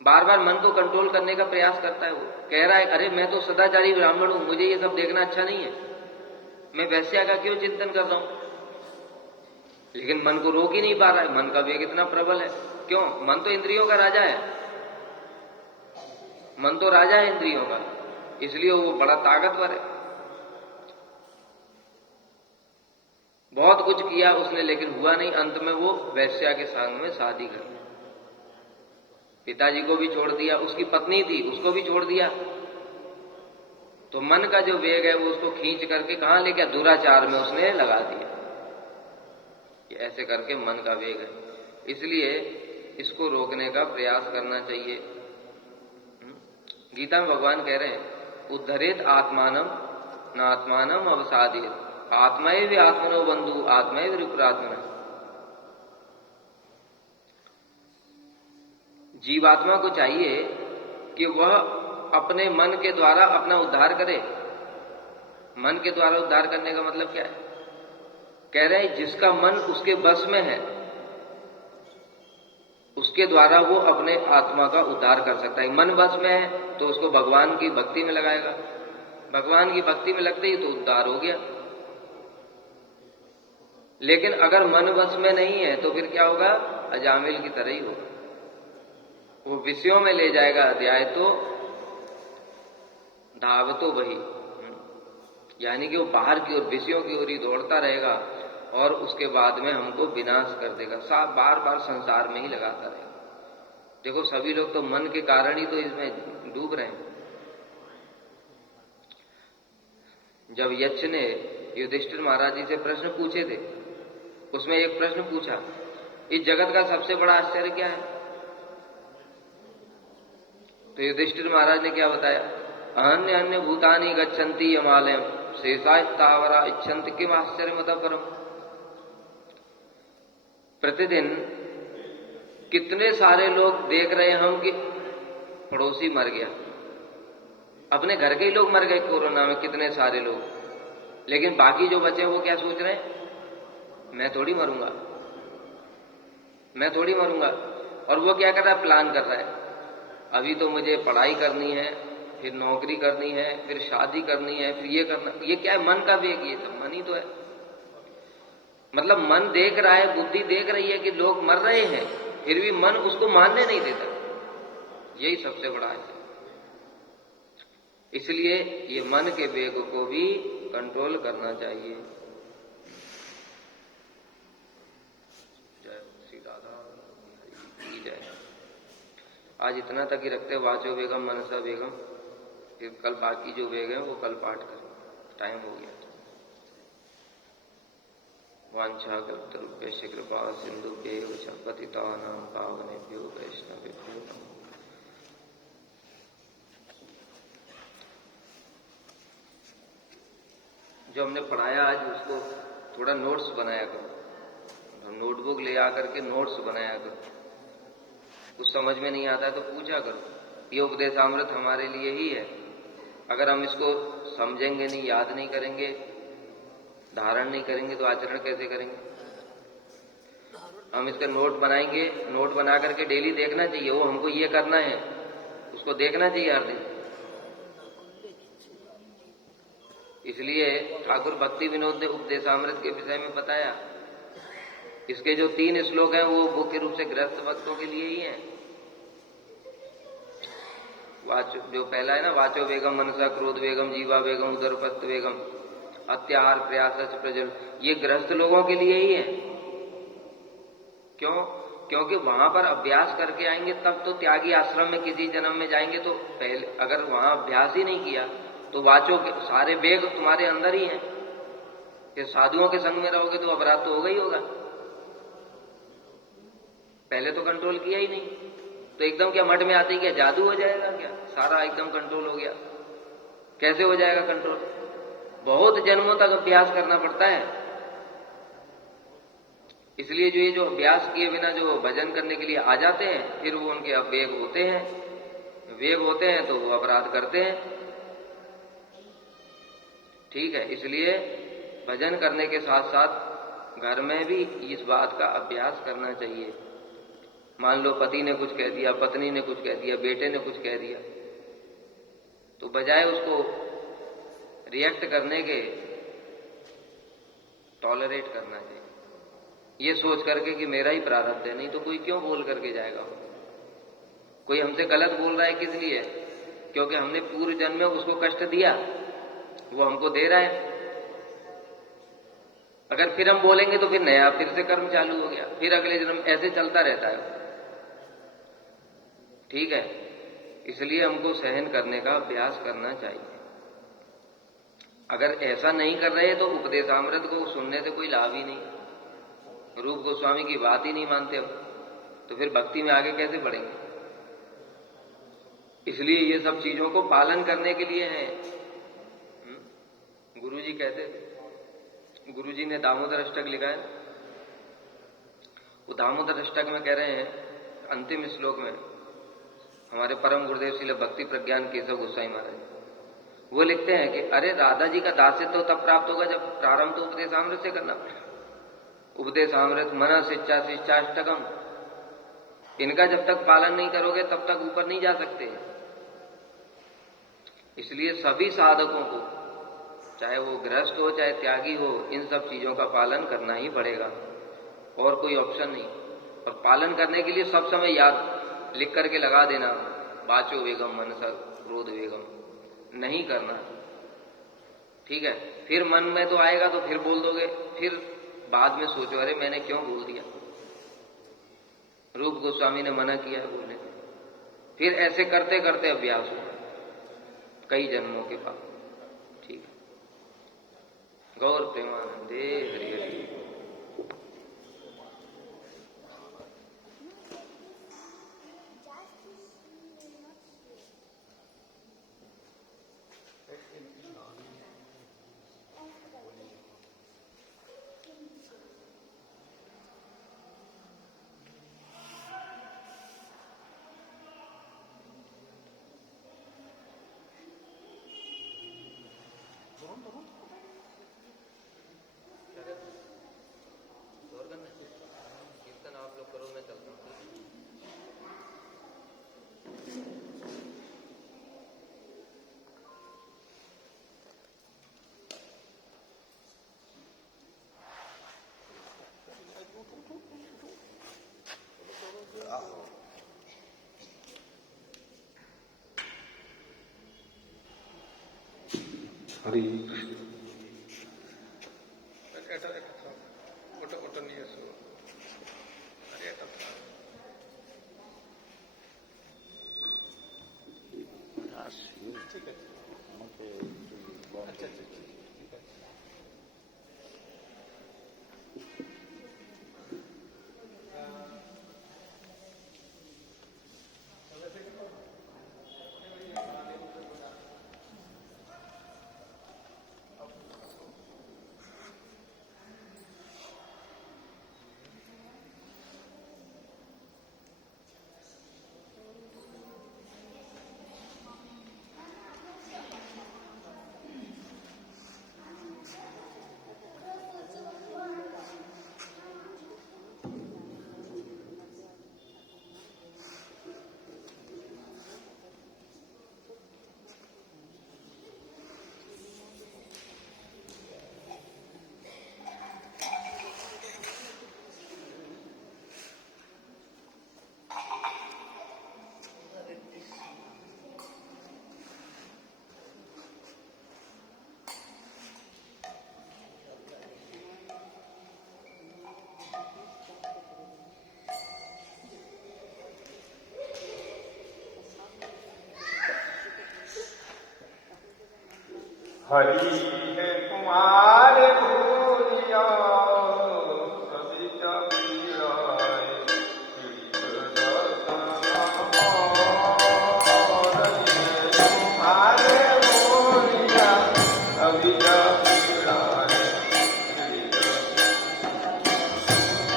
बार बार मन को कंट्रोल करने का प्रयास करता है। वो कह रहा है अरे मैं तो सदाचारी ब्राह्मण हूं, मुझे ये सब देखना अच्छा नहीं है, मैं वैश्या का क्यों चिंतन कर रहा हूं। लेकिन मन को रोक ही नहीं पा रहा है, मन का वेग इतना प्रबल है। क्यों? मन तो इंद्रियों का राजा है, मन तो राजा है इंद्रियों का, इसलिए वो बड़ा ताकतवर है। बहुत कुछ किया उसने लेकिन हुआ नहीं। अंत में वो वैश्या के संग में शादी कर ली। पिताजी को भी छोड़ दिया, उसकी पत्नी थी उसको भी छोड़ दिया। तो मन का जो वेग है वो उसको खींच करके कहां ले गया, दुराचार में उसने लगा दिया। ये ऐसे करके मन का वेग है, इसलिए इसको रोकने का प्रयास करना चाहिए। गीता में भगवान कह रहे हैं, उद्धरेत आत्मानम न आत्मानम अवसादेत, आत्मैव आत्मनो बंधु आत्मैव रिपुरात्मन। जीवात्मा को चाहिए कि वह अपने मन के द्वारा अपना उद्धार करे। मन के द्वारा उद्धार करने का मतलब क्या है? कह रहे हैं जिसका मन उसके बस में है उसके द्वारा वो अपने आत्मा का उद्धार कर सकता है। मन बस में है तो उसको भगवान की भक्ति में लगाएगा, भगवान की भक्ति में लगते ही तो उद्धार हो गया। लेकिन अगर मन बस में नहीं है तो फिर क्या होगा? अजामिल की तरह ही होगा, वो विषयों में ले जाएगा अध्याय तो धावतो वही, यानी कि वो बाहर की ओर विषयों की ओर ही दौड़ता रहेगा और उसके बाद में हमको विनाश कर देगा, बार बार संसार में ही लगाता रहेगा। देखो सभी लोग तो मन के कारण ही तो इसमें डूब रहे हैं। जब यक्ष ने युधिष्ठिर महाराज जी से प्रश्न पूछे थे, उसमें एक प्रश्न पूछा, इस जगत का सबसे बड़ा आश्चर्य क्या है? तो युधिष्ठिर महाराज ने क्या बताया? अन्य अन्य भूतानि गच्छन्ति यमालयम शेषा स्थावरा इच्छन्ति किम आश्चर्यमतः परम। प्रतिदिन कितने सारे लोग देख रहे हैं हम कि पड़ोसी मर गया, अपने घर के ही लोग मर गए कोरोना में, कितने सारे लोग, लेकिन बाकी जो बचे वो क्या सोच रहे हैं? मैं थोड़ी मरूंगा, मैं थोड़ी मरूंगा। और वो क्या कर रहा है? प्लान कर रहा है, अभी तो मुझे पढ़ाई करनी है, फिर नौकरी करनी है, फिर शादी करनी है, फिर ये करना। ये क्या है? मन का वेग, ये सब मन ही तो है। मतलब मन देख रहा है, बुद्धि देख रही है कि लोग मर रहे हैं, फिर भी मन उसको मानने नहीं देता। यही सबसे बड़ा है। इसलिए ये मन के वेग को भी कंट्रोल करना चाहिए। जय श्री राधा की जय। आज इतना तक ही रखते, वाचो वेगम मनसा वेगम, फिर कल बाकी जो वेग है वो कल पाठ करें, टाइम हो गया। वांछा कल्पतरुभ्यश्च कृपा सिन्धुभ्यैव च पतितानां पावनेभ्यो वैष्णवेभ्यो नमः। जो हमने पढ़ाया आज उसको थोड़ा नोट्स बनाया करो, नोटबुक ले आकर के नोट्स बनाया करो। कुछ समझ में नहीं आता तो पूछा करो। ये उपदेशामृत हमारे लिए ही है। अगर हम इसको समझेंगे नहीं, याद नहीं करेंगे, धारण नहीं करेंगे तो आचरण कैसे करेंगे? हम इसका नोट बनाएंगे, नोट बना करके डेली देखना चाहिए, वो हमको ये करना है, उसको देखना चाहिए हर दिन। इसलिए ठाकुर भक्ति विनोद ने उपदेशामृत के विषय में बताया। इसके जो 3 श्लोक हैं वो मुख्य रूप से गृहस्थ भक्तों के लिए ही हैं। वाचो, जो पहला है ना, वाचो वेगम मनसा क्रोध वेगम जीवा वेगम उदरपस्त वेगम अत्याहार प्रयास प्रजल, ये गृहस्थ लोगों के लिए ही है। क्यों? क्योंकि वहां पर अभ्यास करके आएंगे तब तो त्यागी आश्रम में किसी जन्म में जाएंगे। तो पहले अगर वहां अभ्यास ही नहीं किया तो वाचो के सारे वेग तुम्हारे अंदर ही हैं। फिर साधुओं के संग में रहोगे तो अपराध तो होगा ही होगा। पहले तो कंट्रोल किया ही नहीं, तो एकदम क्या मठ में आते ही क्या जादू हो जाएगा? क्या सारा एकदम कंट्रोल हो गया? कैसे हो जाएगा कंट्रोल? बहुत जन्मों तक अभ्यास करना पड़ता है। इसलिए जो अभ्यास किए बिना जो भजन करने के लिए आ जाते हैं, फिर वो उनके वेग होते हैं, वेग होते हैं तो वो अपराध करते हैं। ठीक है, इसलिए भजन करने के साथ साथ घर में भी इस बात का अभ्यास करना चाहिए। मान लो पति ने कुछ कह दिया, पत्नी ने कुछ कह दिया, बेटे ने कुछ कह दिया, तो बजाय उसको रिएक्ट करने के टॉलरेट करना चाहिए, ये सोच करके कि मेरा ही प्रारब्ध है, नहीं तो कोई क्यों बोल करके जाएगा। कोई हमसे गलत बोल रहा है किस लिए? क्योंकि हमने पूर्व जन्म में उसको कष्ट दिया, वो हमको दे रहा है। अगर फिर हम बोलेंगे तो फिर नया फिर से कर्म चालू हो गया, फिर अगले जन्म, ऐसे चलता रहता है। ठीक है, इसलिए हमको सहन करने का अभ्यास करना चाहिए। अगर ऐसा नहीं कर रहे तो उपदेशामृत को सुनने से कोई लाभ ही नहीं। रूप गोस्वामी की बात ही नहीं मानते हम, तो फिर भक्ति में आगे कैसे बढ़ेंगे? इसलिए ये सब चीजों को पालन करने के लिए है। गुरुजी कहते थे, गुरुजी ने दामोदर अष्टक लिखा है। वो दामोदर अष्टक में कह रहे हैं अंतिम श्लोक में, हमारे परम गुरुदेव श्रील भक्ति प्रज्ञान केशव गोस्वामी महाराज वो लिखते हैं कि अरे राधा जी का दास्यत्व तो तब प्राप्त होगा जब प्रारंभ तो उपदेशामृत से करना पड़ेगा। उपदेशामृत, मन, शिक्षा, शिक्षाष्टकम, इनका जब तक पालन नहीं करोगे तब तक ऊपर नहीं जा सकते। इसलिए सभी साधकों को, चाहे वो गृहस्थ हो चाहे त्यागी हो, इन सब चीजों का पालन करना ही पड़ेगा और कोई ऑप्शन नहीं। और पालन करने के लिए सब समय याद लिख करके लगा देना, वाचो वेगम मनसा क्रोध वेगम, नहीं करना। ठीक है, फिर मन में तो आएगा तो फिर बोल दोगे, फिर बाद में सोचो अरे मैंने क्यों बोल दिया। रूप गोस्वामी ने मना किया है बोलने को। फिर ऐसे करते करते अभ्यास हो कई जन्मों के बाद। ठीक है, गौर प्रेमानंदे हरि हरि। कीर्तन आप लोग करो, मैं चलता हूँ। हरि हरि है तुम्हारे भूलिया सभी कबीराए तुम्हारे भूलिया अभी कबीराए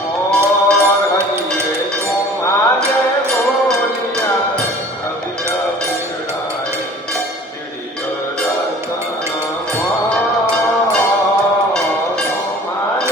और हरि है तुम्हारे भूलिया अभी कबीराए तुम्हारे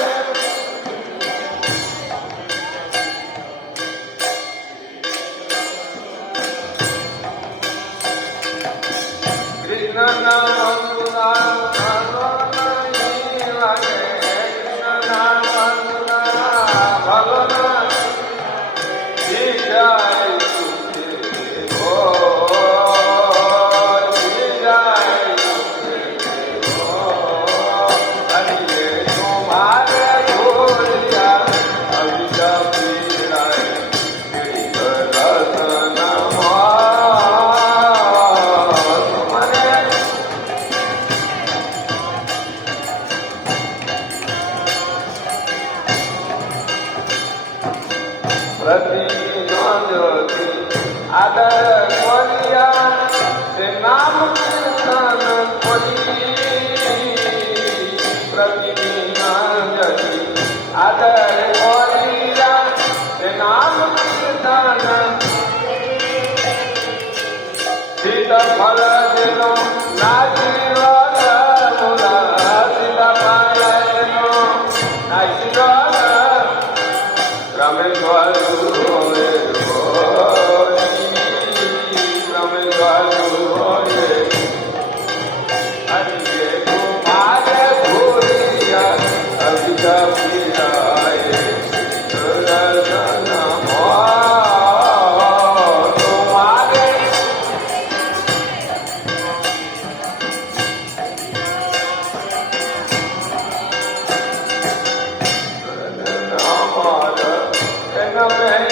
आदर कोरिया ते नाम कीर्तन कोरी प्रतिदिना जति आदर कोरिया ते नाम कीर्तन सीत फल देनो नाजीवन मुला सीत फल देनो नाजीवन रामेश्वर होए रामेश्वर होए हरिये कुमार भूरिया अभिजा पिराए दर्शन हो तुम्हारे नाम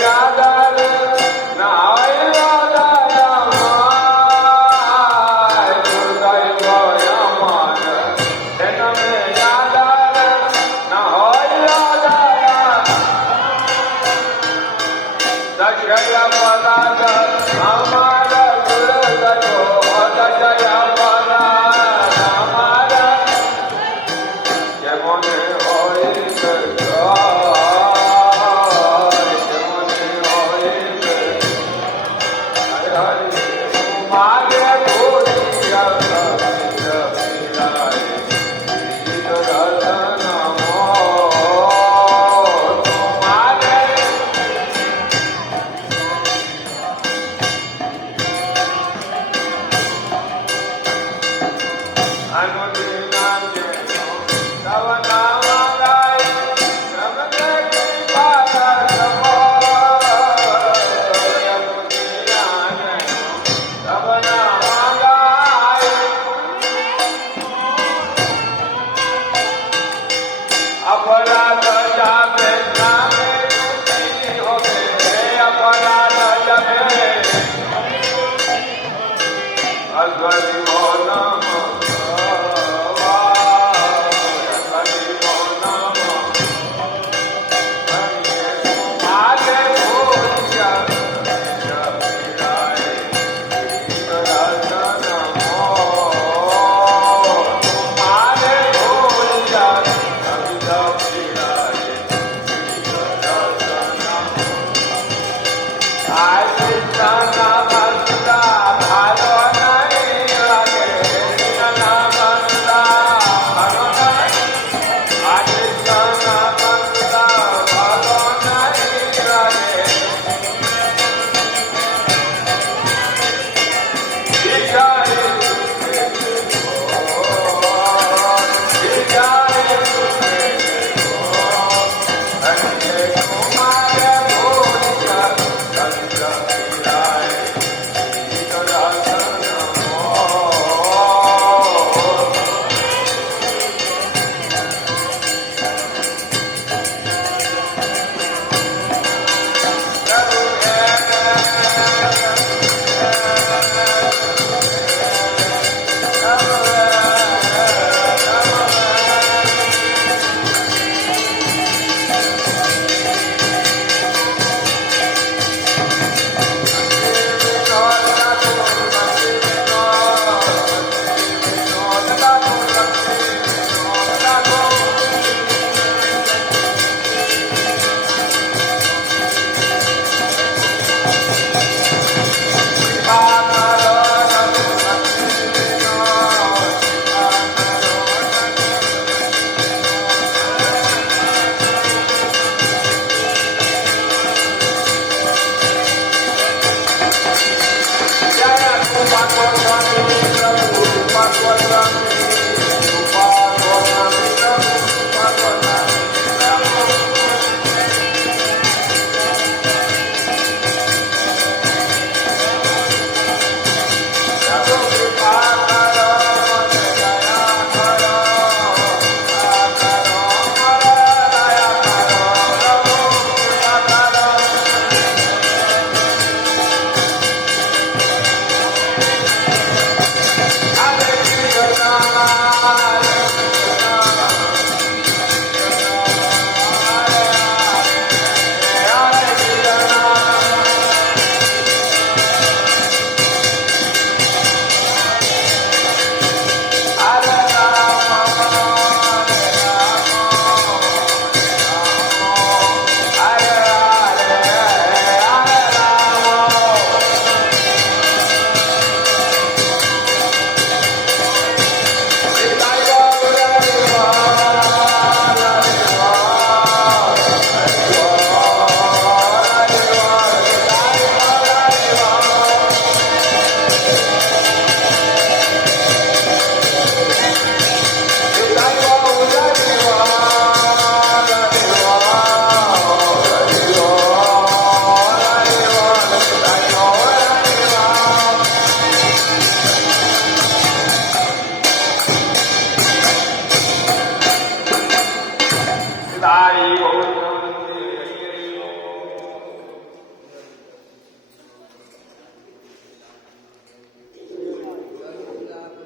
गोविंदम